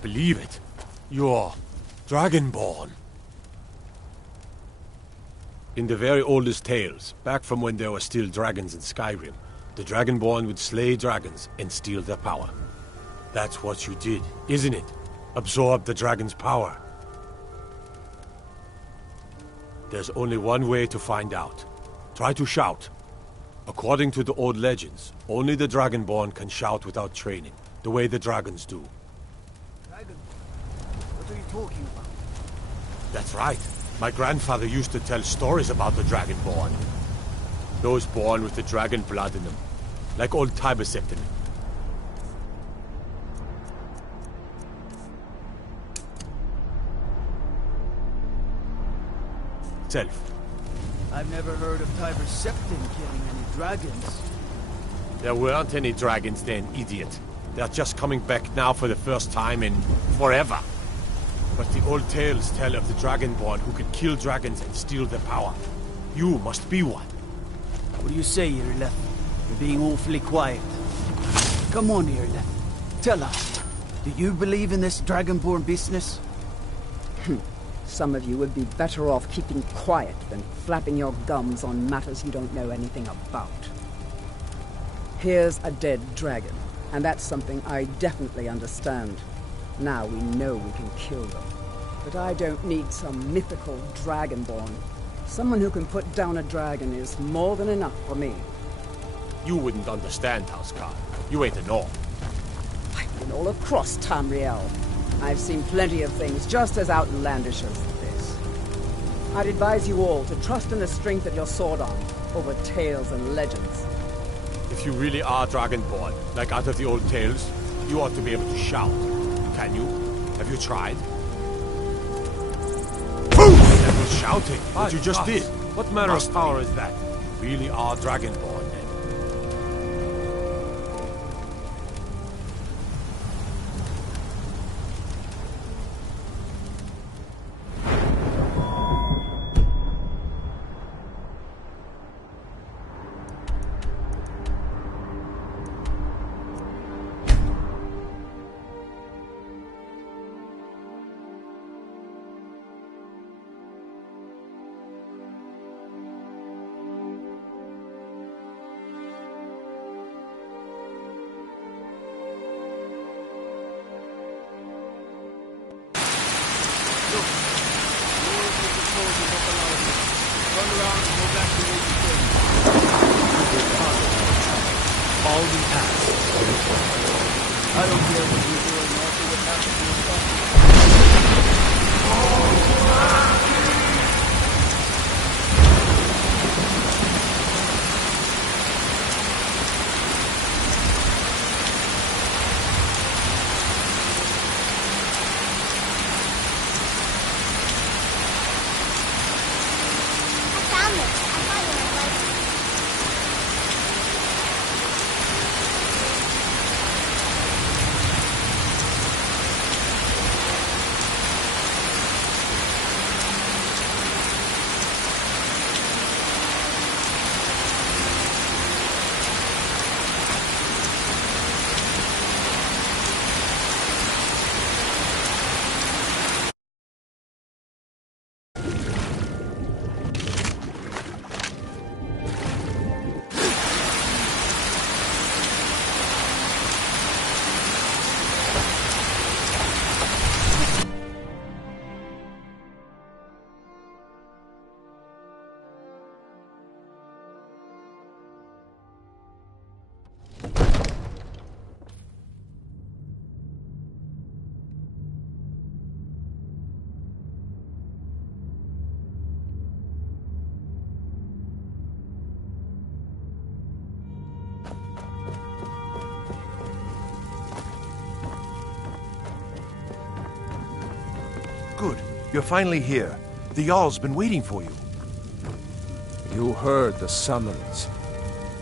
Believe it. You're Dragonborn. In the very oldest tales, back from when there were still dragons in Skyrim, The Dragonborn would slay dragons and steal their power. That's what you did, isn't it? Absorb the dragon's power. There's only one way to find out. Try to shout. According to the old legends, only the Dragonborn can shout without training, the way the dragons do. Dragon? What are you talking about? That's right. My grandfather used to tell stories about the Dragonborn. Those born with the dragon blood in them, like old Tiber Septimi. Self. I've never heard of Tiber Septim killing any dragons. There weren't any dragons then, idiot. They're just coming back now for the first time in forever. But the old tales tell of the Dragonborn who could kill dragons and steal their power. You must be one. What do you say, Irileth? You're being awfully quiet. Come on, Irileth. Tell us. Do you believe in this Dragonborn business? Some of you would be better off keeping quiet than flapping your gums on matters you don't know anything about. Here's a dead dragon, and that's something I definitely understand. Now we know we can kill them. But I don't need some mythical Dragonborn. Someone who can put down a dragon is more than enough for me. You wouldn't understand, Housecarl. You ain't a Norn. I've been all across Tamriel. I've seen plenty of things just as outlandish as this. I'd advise you all to trust in the strength of your sword arm over tales and legends. If you really are Dragonborn, like out of the old tales, you ought to be able to shout. Can you? Have you tried? That was shouting, what you just did. What manner of power is that? You really are Dragonborn, then. All we ask. I don't care what you're doing, after what happened to your I found this. I thought you might like it. Good. You're finally here. The Jarl's been waiting for you. You heard the summons.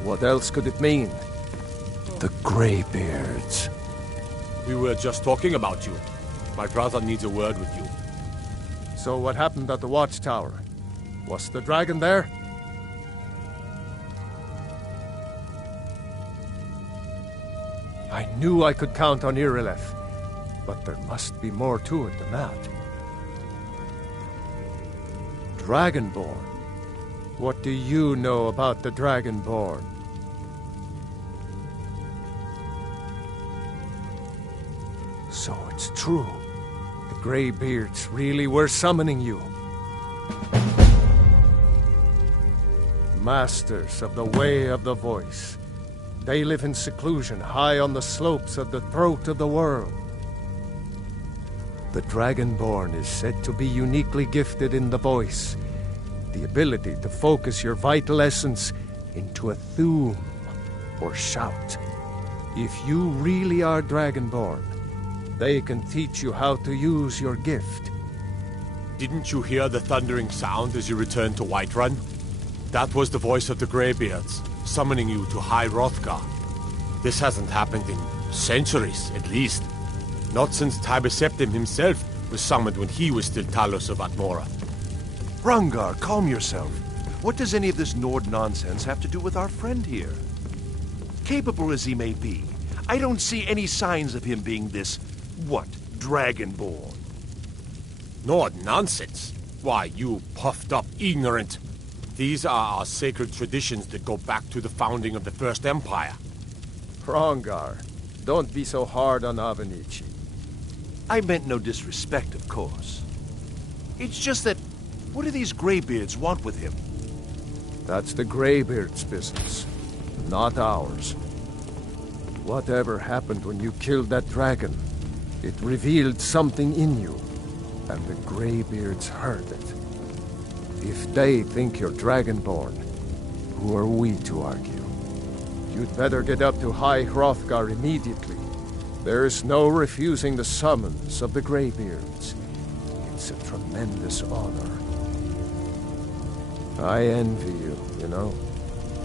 What else could it mean? The Greybeards. We were just talking about you. My brother needs a word with you. So what happened at the watchtower? Was the dragon there? I knew I could count on Irileth, but there must be more to it than that. Dragonborn? What do you know about the Dragonborn? So it's true. The Greybeards really were summoning you. Masters of the Way of the Voice. They live in seclusion high on the slopes of the throat of the world. The Dragonborn is said to be uniquely gifted in the voice, the ability to focus your vital essence into a thum, or shout. If you really are Dragonborn, they can teach you how to use your gift. Didn't you hear the thundering sound as you returned to Whiterun? That was the voice of the Greybeards, summoning you to High Hrothgar. This hasn't happened in centuries, at least. Not since Tiber Septim himself was summoned when he was still Talos of Atmora. Hrongar, calm yourself. What does any of this Nord nonsense have to do with our friend here? Capable as he may be, I don't see any signs of him being this, Dragonborn. Nord nonsense? Why, you puffed up ignorant. These are our sacred traditions that go back to the founding of the First Empire. Hrongar, don't be so hard on Avenici. I meant no disrespect, of course. It's just that, what do these Greybeards want with him? That's the Greybeards' business, not ours. Whatever happened when you killed that dragon, it revealed something in you, and the Greybeards heard it. If they think you're Dragonborn, who are we to argue? You'd better get up to High Hrothgar immediately. There's no refusing the summons of the Greybeards. It's a tremendous honor. I envy you, you know,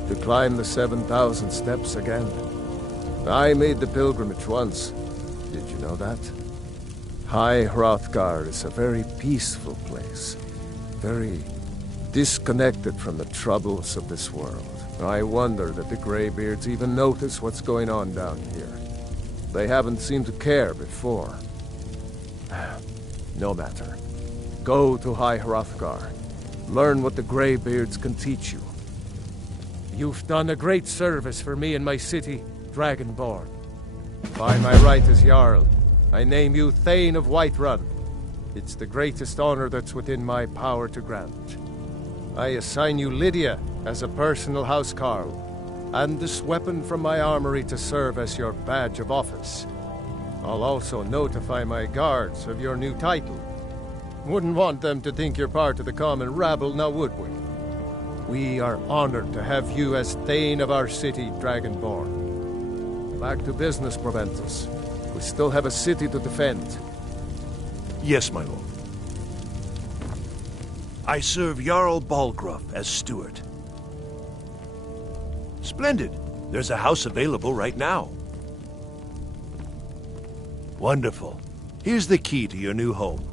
to climb the 7,000 steps again. I made the pilgrimage once. Did you know that? High Hrothgar is a very peaceful place. Very disconnected from the troubles of this world. I wonder that the Greybeards even notice what's going on down here. They haven't seemed to care before. No matter. Go to High Hrothgar. Learn what the Greybeards can teach you. You've done a great service for me and my city, Dragonborn. By my right as Jarl, I name you Thane of Whiterun. It's the greatest honor that's within my power to grant. I assign you Lydia as a personal housecarl, and this weapon from my armory to serve as your badge of office. I'll also notify my guards of your new title. Wouldn't want them to think you're part of the common rabble, now would we? We are honored to have you as Thane of our city, Dragonborn. Back to business, Proventus. We still have a city to defend. Yes, my lord. I serve Jarl Balgruuf as steward. Splendid. There's a house available right now. Wonderful. Here's the key to your new home.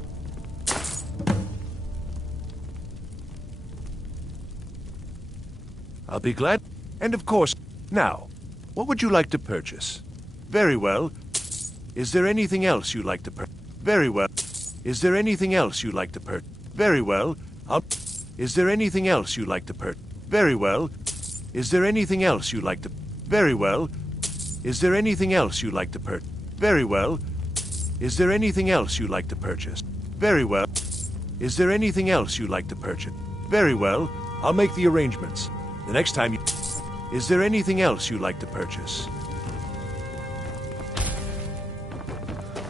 I'll be glad. And of course, now, what would you like to purchase? Very well. Is there anything else you'd like to purchase? Very well. Is there anything else you'd like to purchase? Very well. Is there anything else you'd like to purchase? Very well. Is there anything else you'd like to... Very well. Is there anything else you'd like to purchase? Very well. Is there anything else you'd like to purchase? Very well. Is there anything else you'd like to purchase? Very well. I'll make the arrangements. The next time you... Is there anything else you'd like to purchase?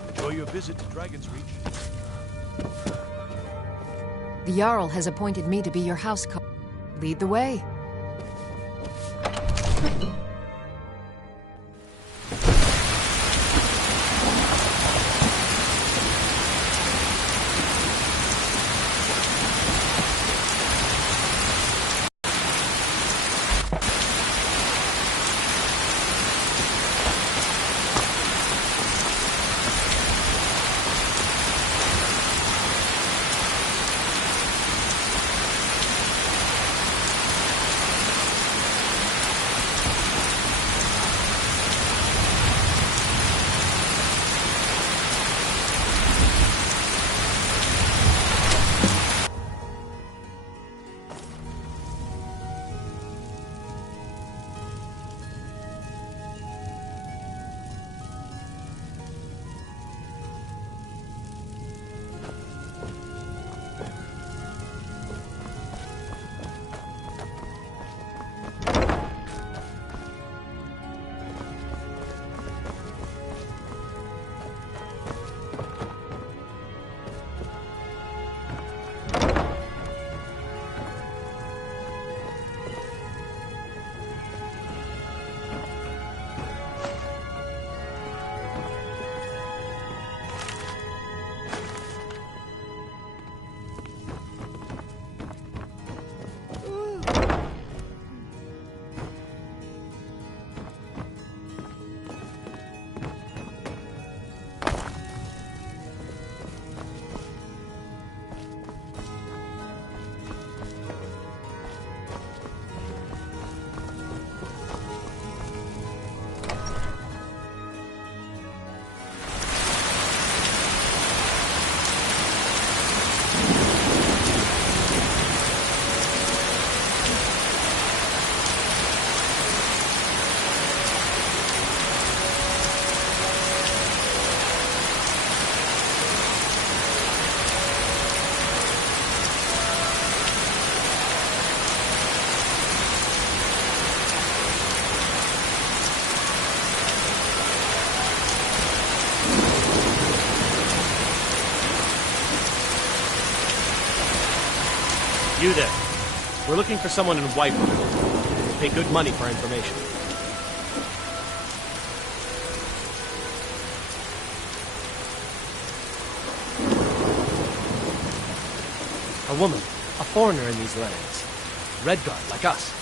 Enjoy your visit to Dragon's Reach. The Jarl has appointed me to be your housecarl. Lead the way. You there. We're looking for someone in Whitehall. We'll pay good money for information. A woman. A foreigner in these lands. Redguard, like us.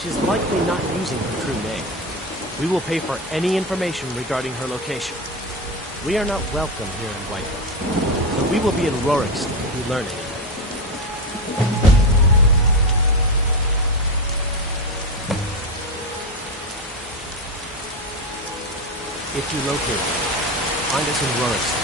She's likely not using her true name. We will pay for any information regarding her location. We are not welcome here in Whitehall, but we will be in Rorikstead if we learn anything. If you locate her, find us in Rorikstead.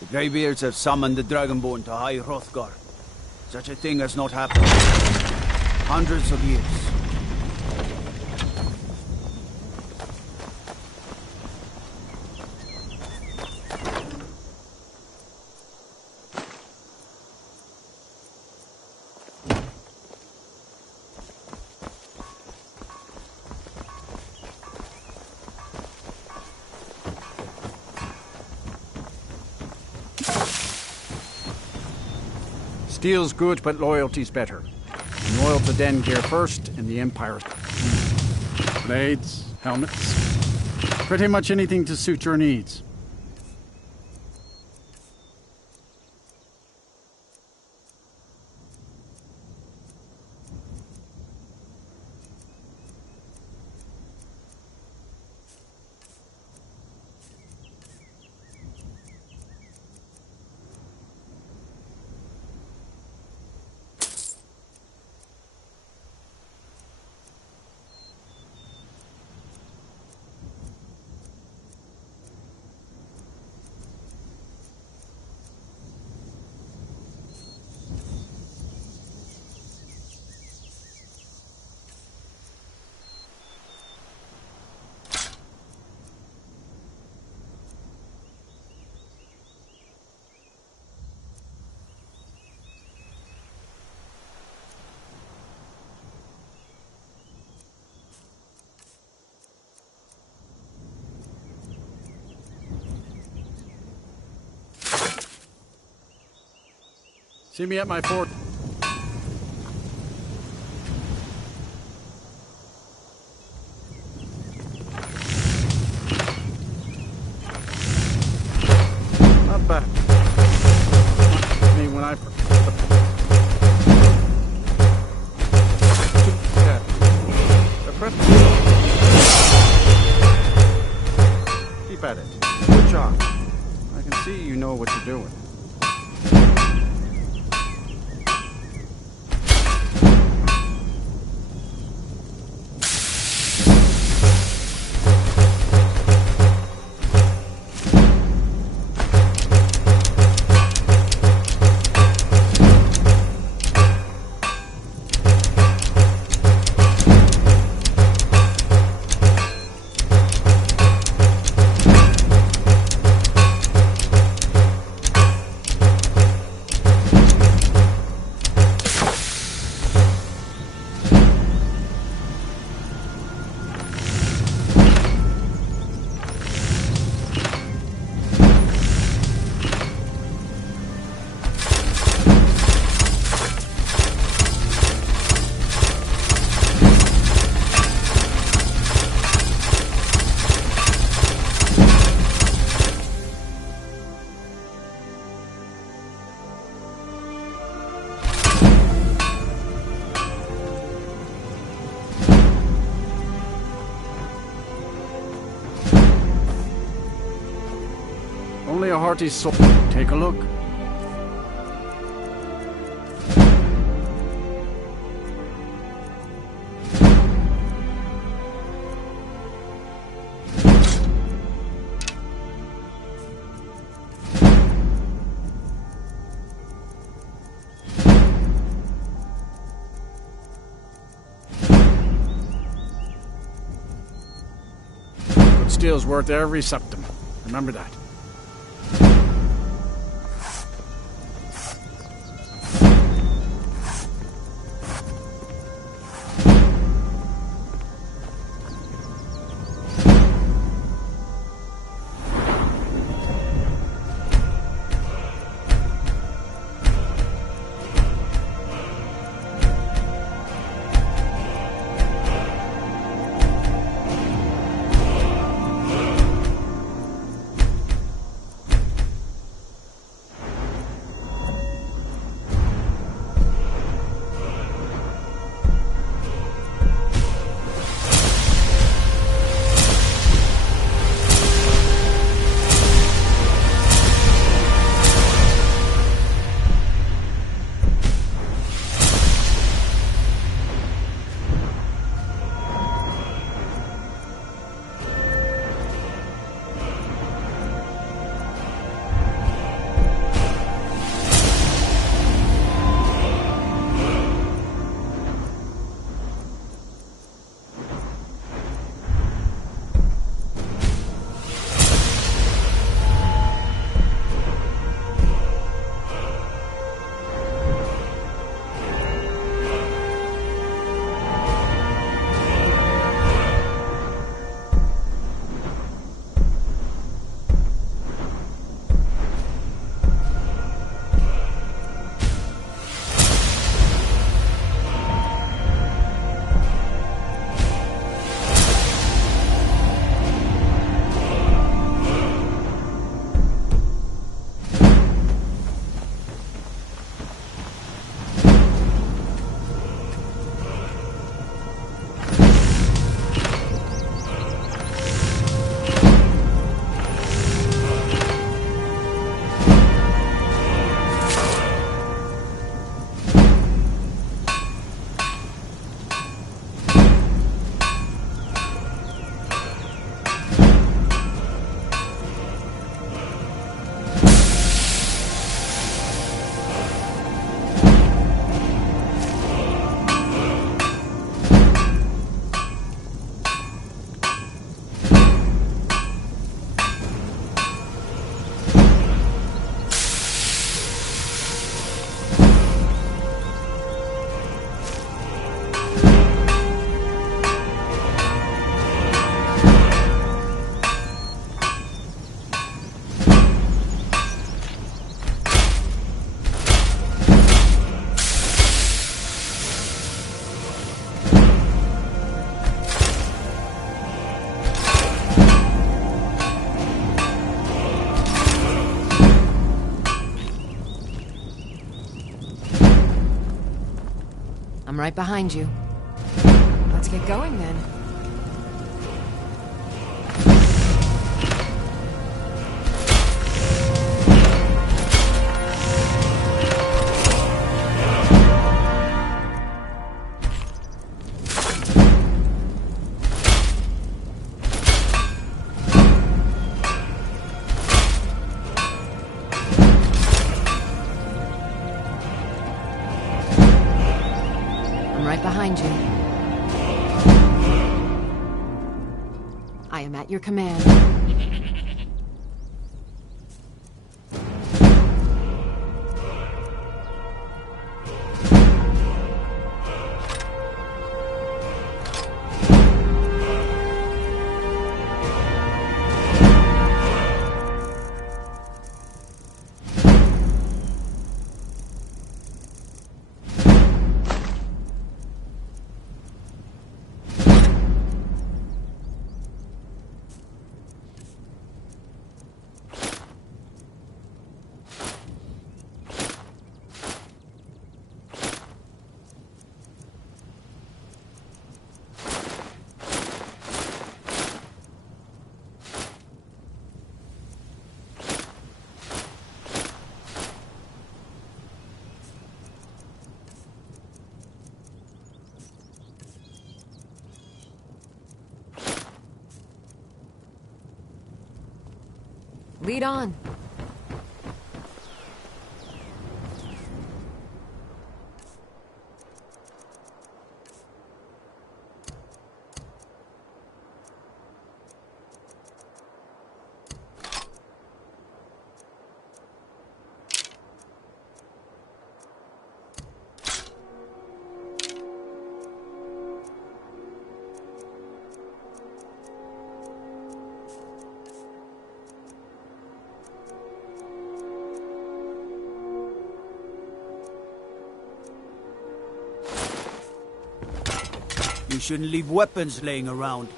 The Greybeards have summoned the Dragonborn to High Hrothgar. Such a thing has not happened. Hundreds of years. Steel's good, but loyalty's better. I'm loyal to Dengir first, and the Empire. Blades, helmets, pretty much anything to suit your needs. See me at my fort. Not bad. Me when I keep at it. Good job. I can see you know what you're doing. Only a hearty soul. Take a look. Good steel's worth every septim. Remember that. I'm right behind you. Let's get going then. Behind you. I am at your command. Lead on. You shouldn't leave weapons laying around.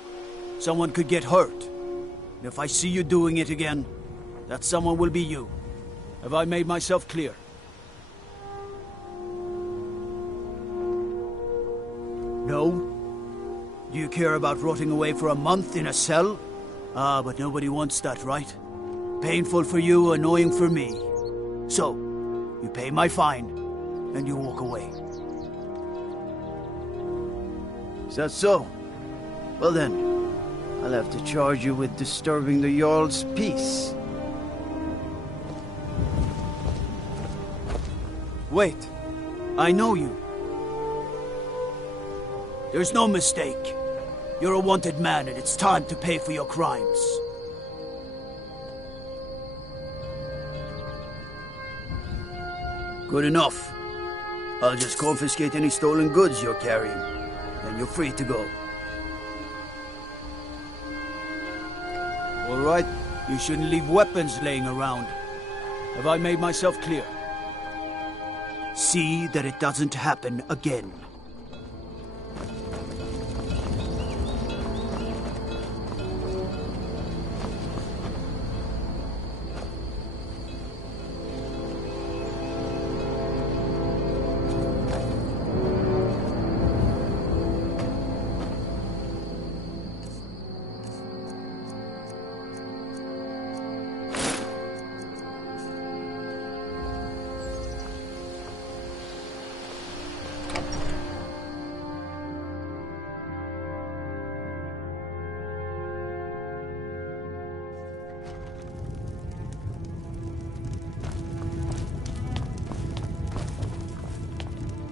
Someone could get hurt. And if I see you doing it again, that someone will be you. Have I made myself clear? No? Do you care about rotting away for a month in a cell? Ah, but nobody wants that, right? Painful for you, annoying for me. So, you pay my fine, and you walk away. Is that so? Well then, I'll have to charge you with disturbing the Jarl's peace. Wait, I know you. There's no mistake. You're a wanted man and it's time to pay for your crimes. Good enough. I'll just confiscate any stolen goods you're carrying. Then you're free to go. All right, you shouldn't leave weapons laying around. Have I made myself clear? See that it doesn't happen again.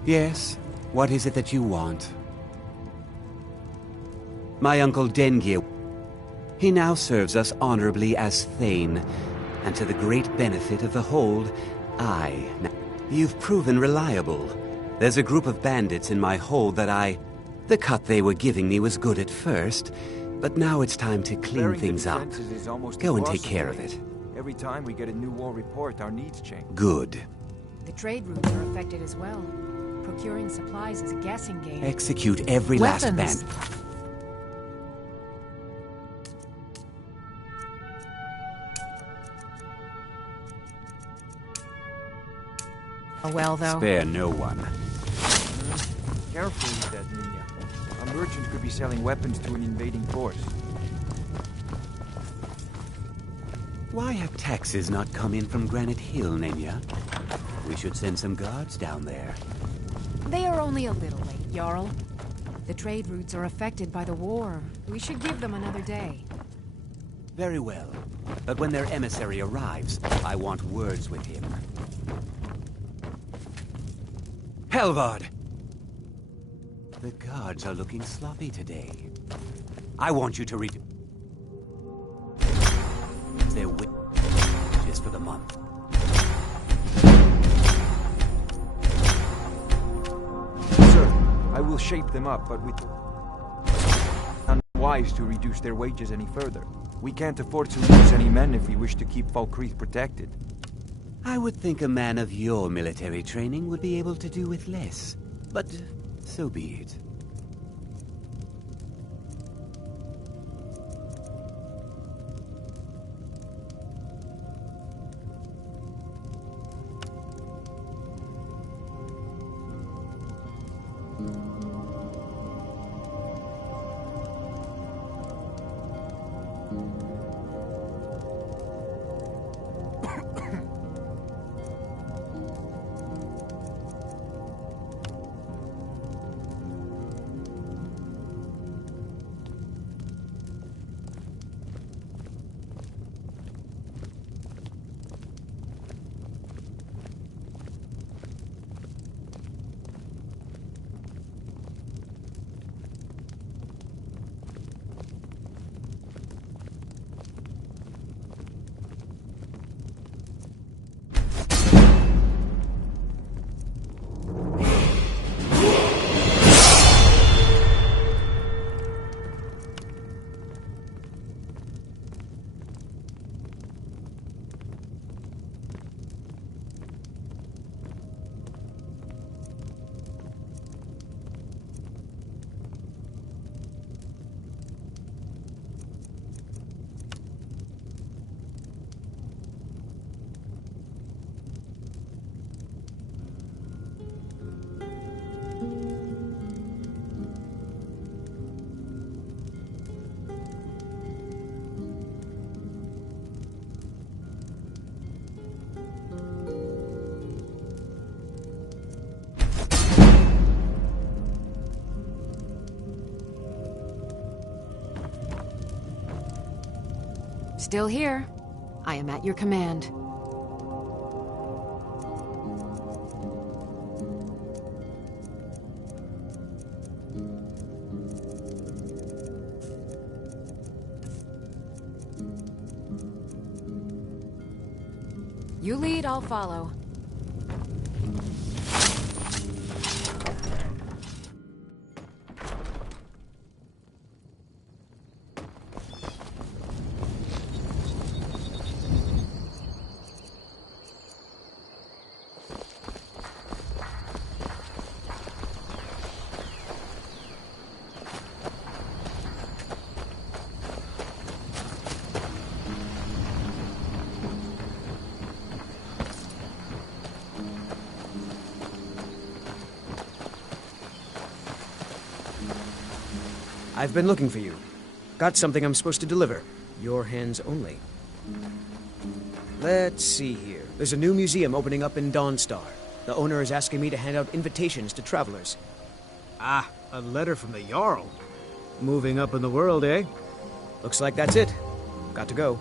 Yes? What is it that you want? My uncle Dengir. He now serves us honorably as Thane, and to the great benefit of the hold, I. You've proven reliable. There's a group of bandits in my hold that The cut they were giving me was good at first, but now it's time to clean things up. Go and take care of it. Every time we get a new war report, our needs change. Good. The trade routes are affected as well. Procuring supplies is a guessing game. Execute every last Weapons. bandit. Oh well, though. Spare no one. Careful with that, Ninja. A merchant could be selling weapons to an invading force. Why have taxes not come in from Granite Hill, Nenya? We should send some guards down there. They are only a little late, Jarl. The trade routes are affected by the war. We should give them another day. Very well. But when their emissary arrives, I want words with him. Helvard! The guards are looking sloppy today. I want you to read their wages for the month. I will shape them up, but with unwise to reduce their wages any further. We can't afford to lose any men if we wish to keep Falkreath protected. I would think a man of your military training would be able to do with less. But so be it. Still here. I am at your command. You lead, I'll follow. I've been looking for you. Got something I'm supposed to deliver. Your hands only. Let's see here. There's a new museum opening up in Dawnstar. The owner is asking me to hand out invitations to travelers. Ah, a letter from the Jarl. Moving up in the world, eh? Looks like that's it. Got to go.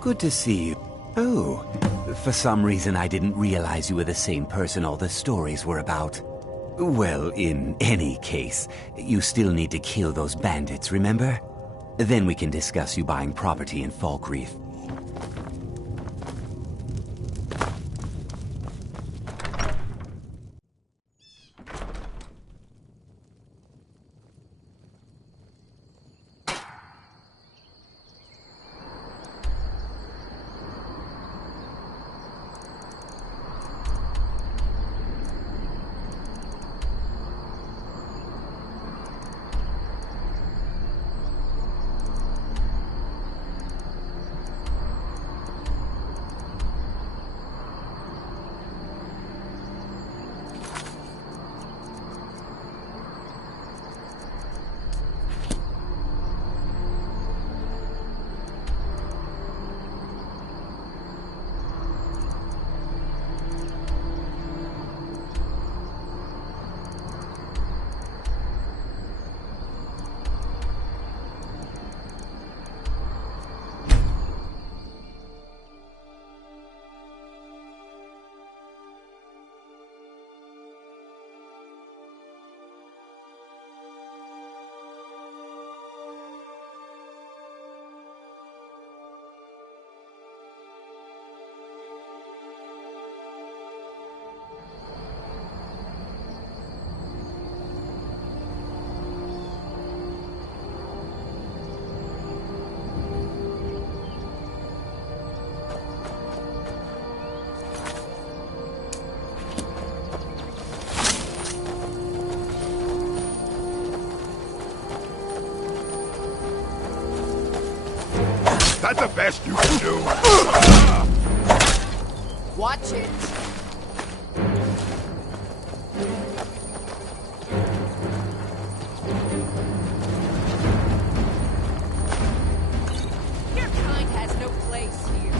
Good to see you. Oh, for some reason I didn't realize you were the same person all the stories were about. Well, in any case, you still need to kill those bandits, remember? Then we can discuss you buying property in Falkreath. that the best you can do? Watch it. Your kind has no place here.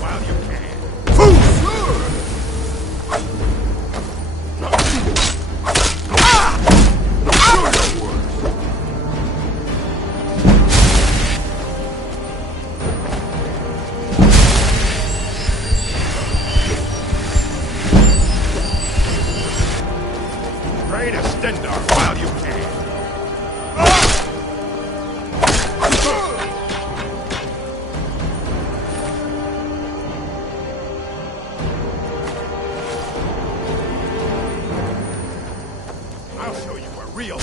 While you can. Pray to Stendar while you can. I'll show you a real...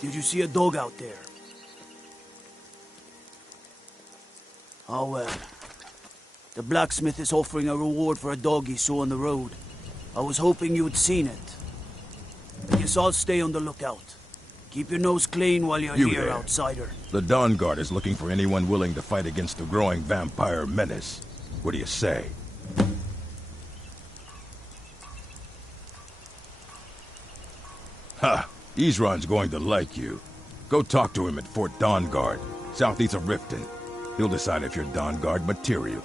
Did you see a dog out there? Oh well. The blacksmith is offering a reward for a dog he saw on the road. I was hoping you had seen it. I guess I'll stay on the lookout. Keep your nose clean while you're here, there. outsider. The Dawn Guard is looking for anyone willing to fight against the growing vampire menace. What do you say? Ha! Isran's going to like you. Go talk to him at Fort Dawn Guard, southeast of Riften. He'll decide if you're Dawn Guard material.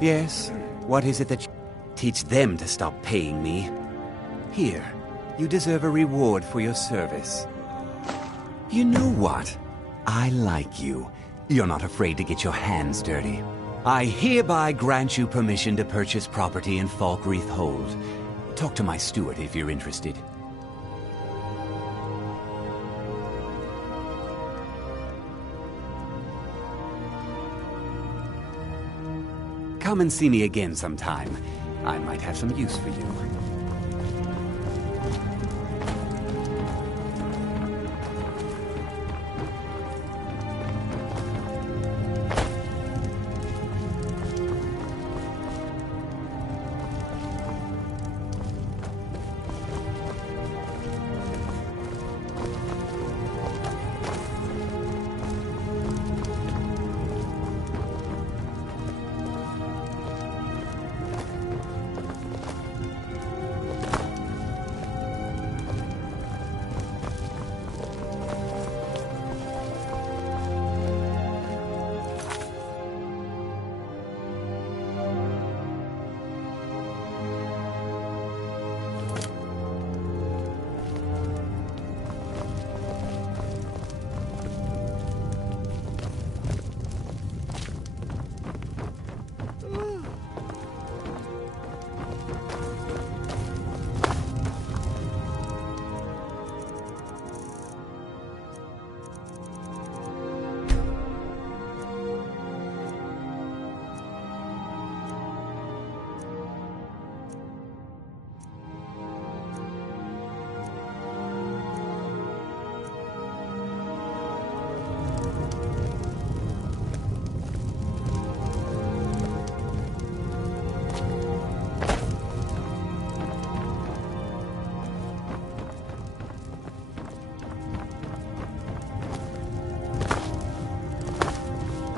Yes? What is it that you teach them to stop paying me? Here, you deserve a reward for your service. You know what? I like you. You're not afraid to get your hands dirty. I hereby grant you permission to purchase property in Falkreath Hold. Talk to my steward if you're interested. Come and see me again sometime. I might have some use for you.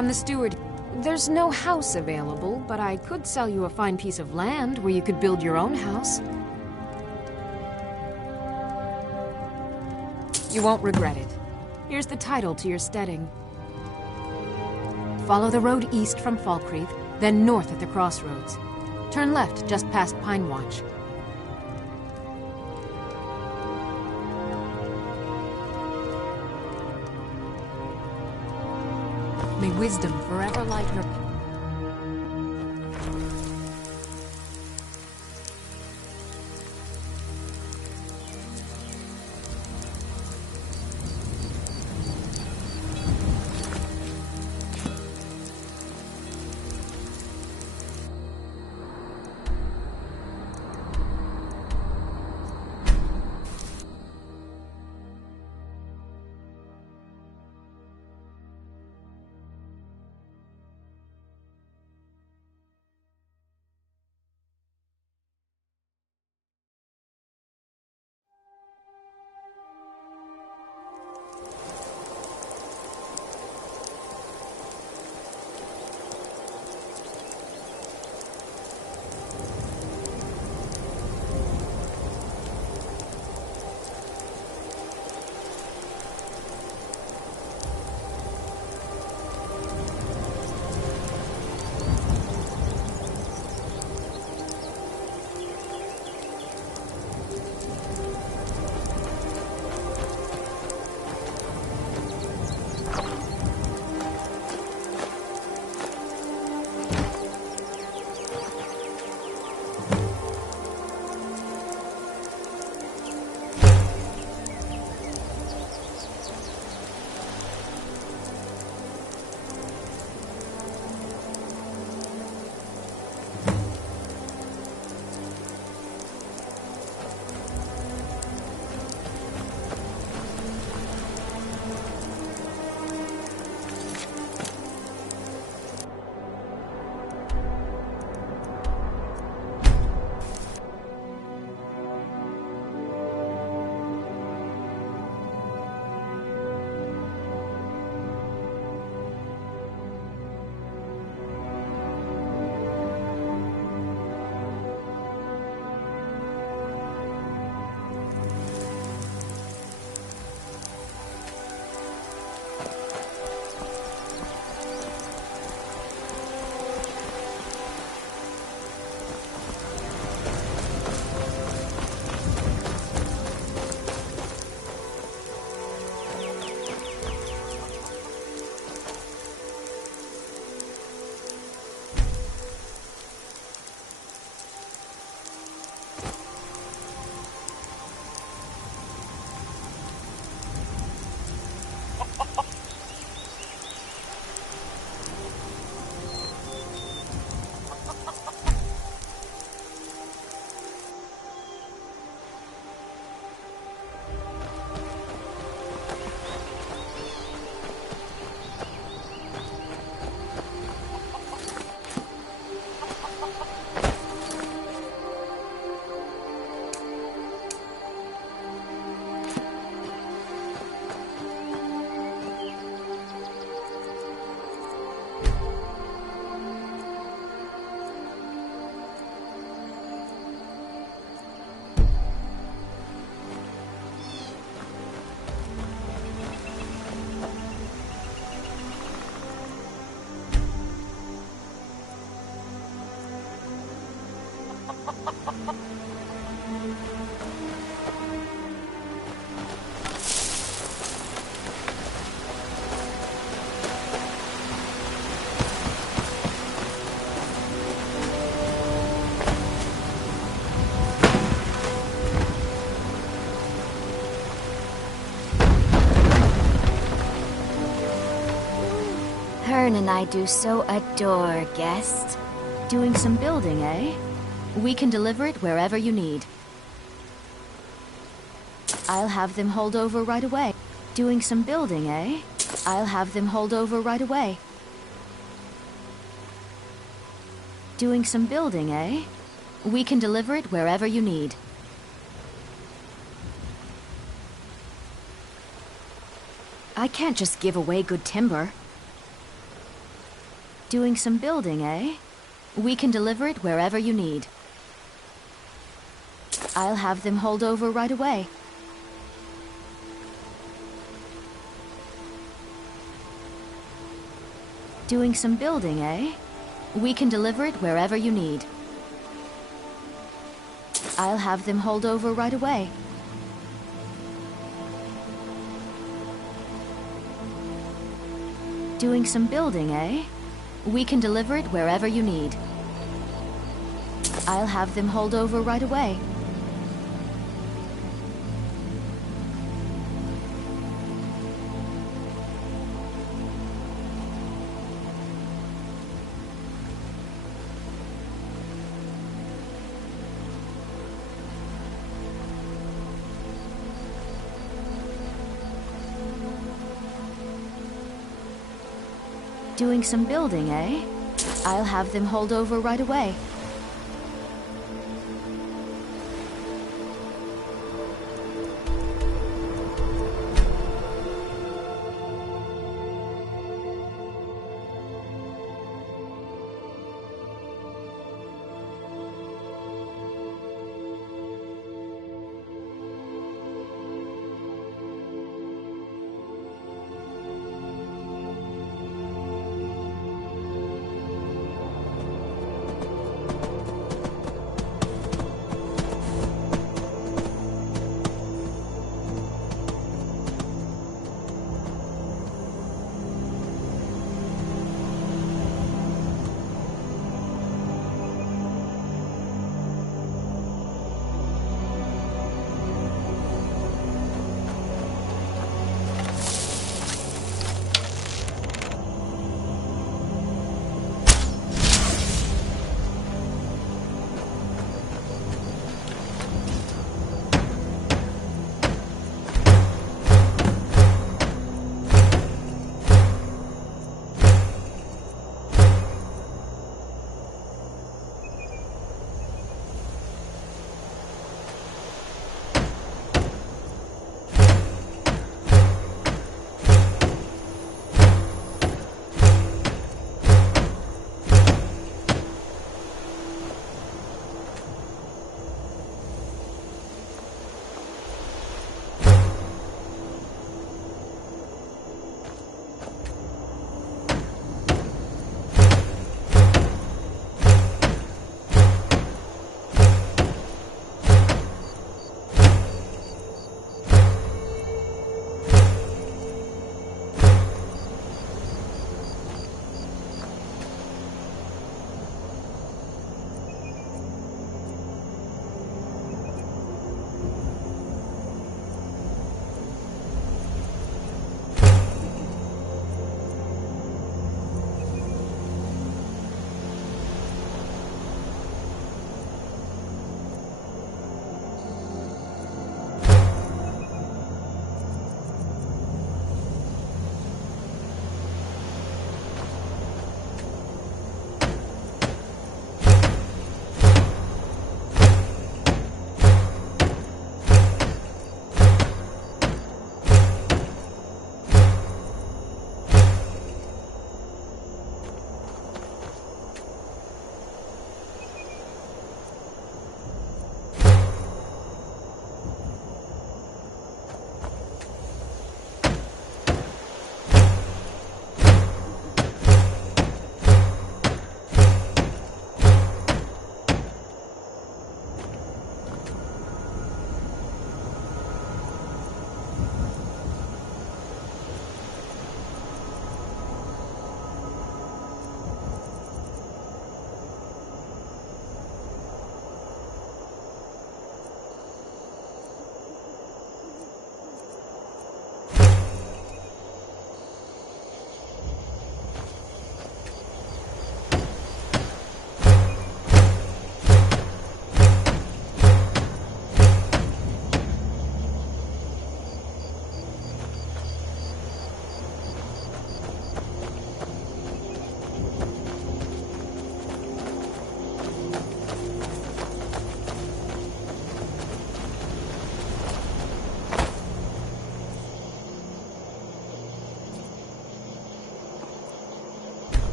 I'm the steward. There's no house available, but I could sell you a fine piece of land where you could build your own house. You won't regret it. Here's the title to your steading. Follow the road east from Falkreath, then north at the crossroads. Turn left just past Pine Watch. May wisdom forever light your... Hearn and I do so adore guests. Doing some building, eh? We can deliver it wherever you need. I'll have them hold over right away. Doing some building, eh? I'll have them hold over right away. Doing some building, eh? We can deliver it wherever you need. I can't just give away good timber. Doing some building, eh? We can deliver it wherever you need. I'll have them hold over right away. Doing some building, eh? We can deliver it wherever you need. I'll have them hold over right away. Doing some building, eh? We can deliver it wherever you need. I'll have them hold over right away. Doing some building, eh? I'll have them hold over right away.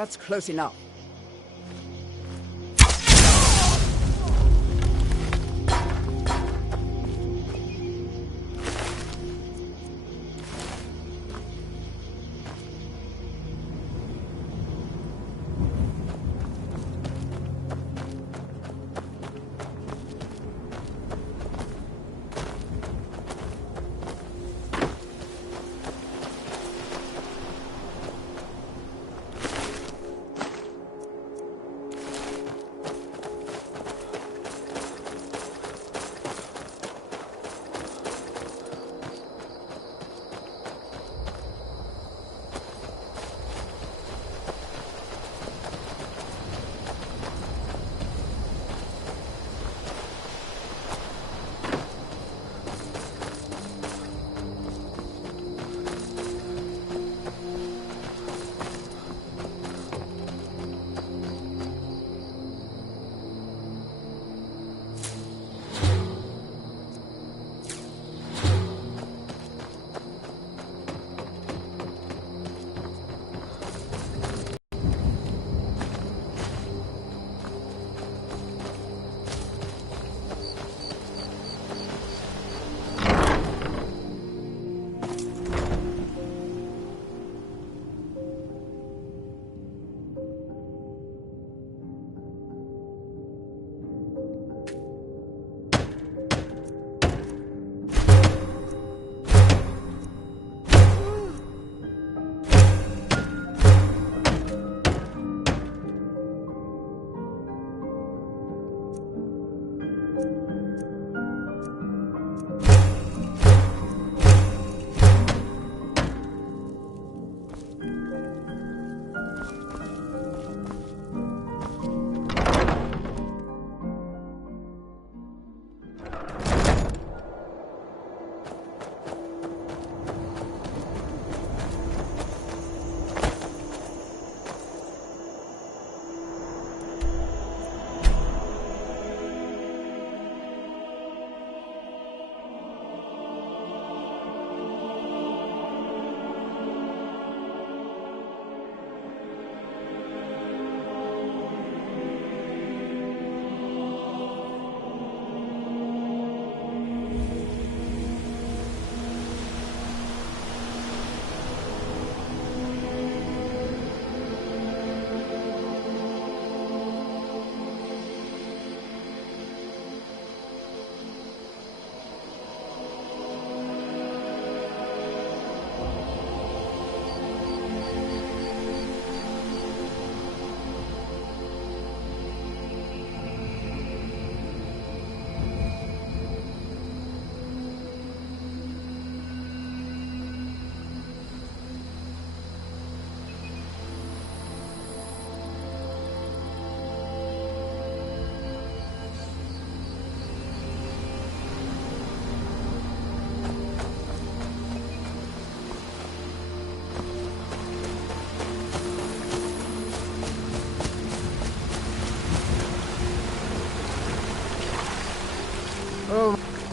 That's close enough.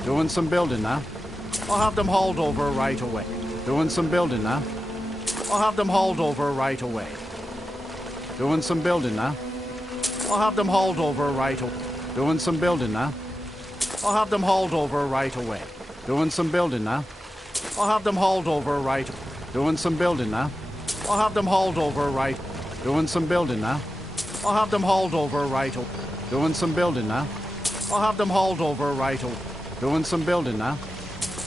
Doing some building now. I'll have them hauled over right away. Doing some building now. I'll have them hauled over right away. Doing some building now. I'll have them hauled over right away. Doing some building now. I'll have them hauled over right away. Doing some building now. I'll have them hauled over right. Doing some building now. I'll have them hauled over right. Doing some building now. I'll have them hauled over right. Doing some building now. I'll have them hauled over right. Doing some building now.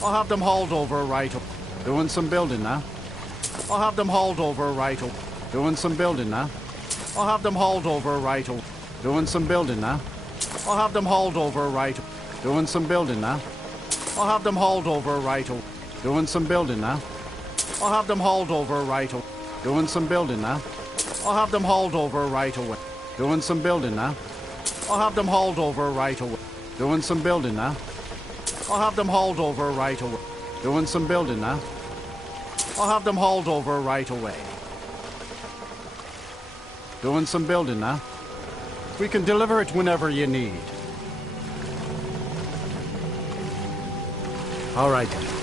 I'll have them hauled over right. Doing some building now. I'll have them hauled over right. Doing some building now. I'll have them hauled over right. Doing some building now. I'll have them hauled over right. Doing some building now. I'll have them hauled over right. Doing some building now. I'll have them hauled over right. Doing some building now. I'll have them hauled over right away. Doing some building now. I'll have them hauled over right away. Doing some building now. I'll have them hauled over right away. Doing some building now. I'll have them hauled over right away. Doing some building now. We can deliver it whenever you need. All right then.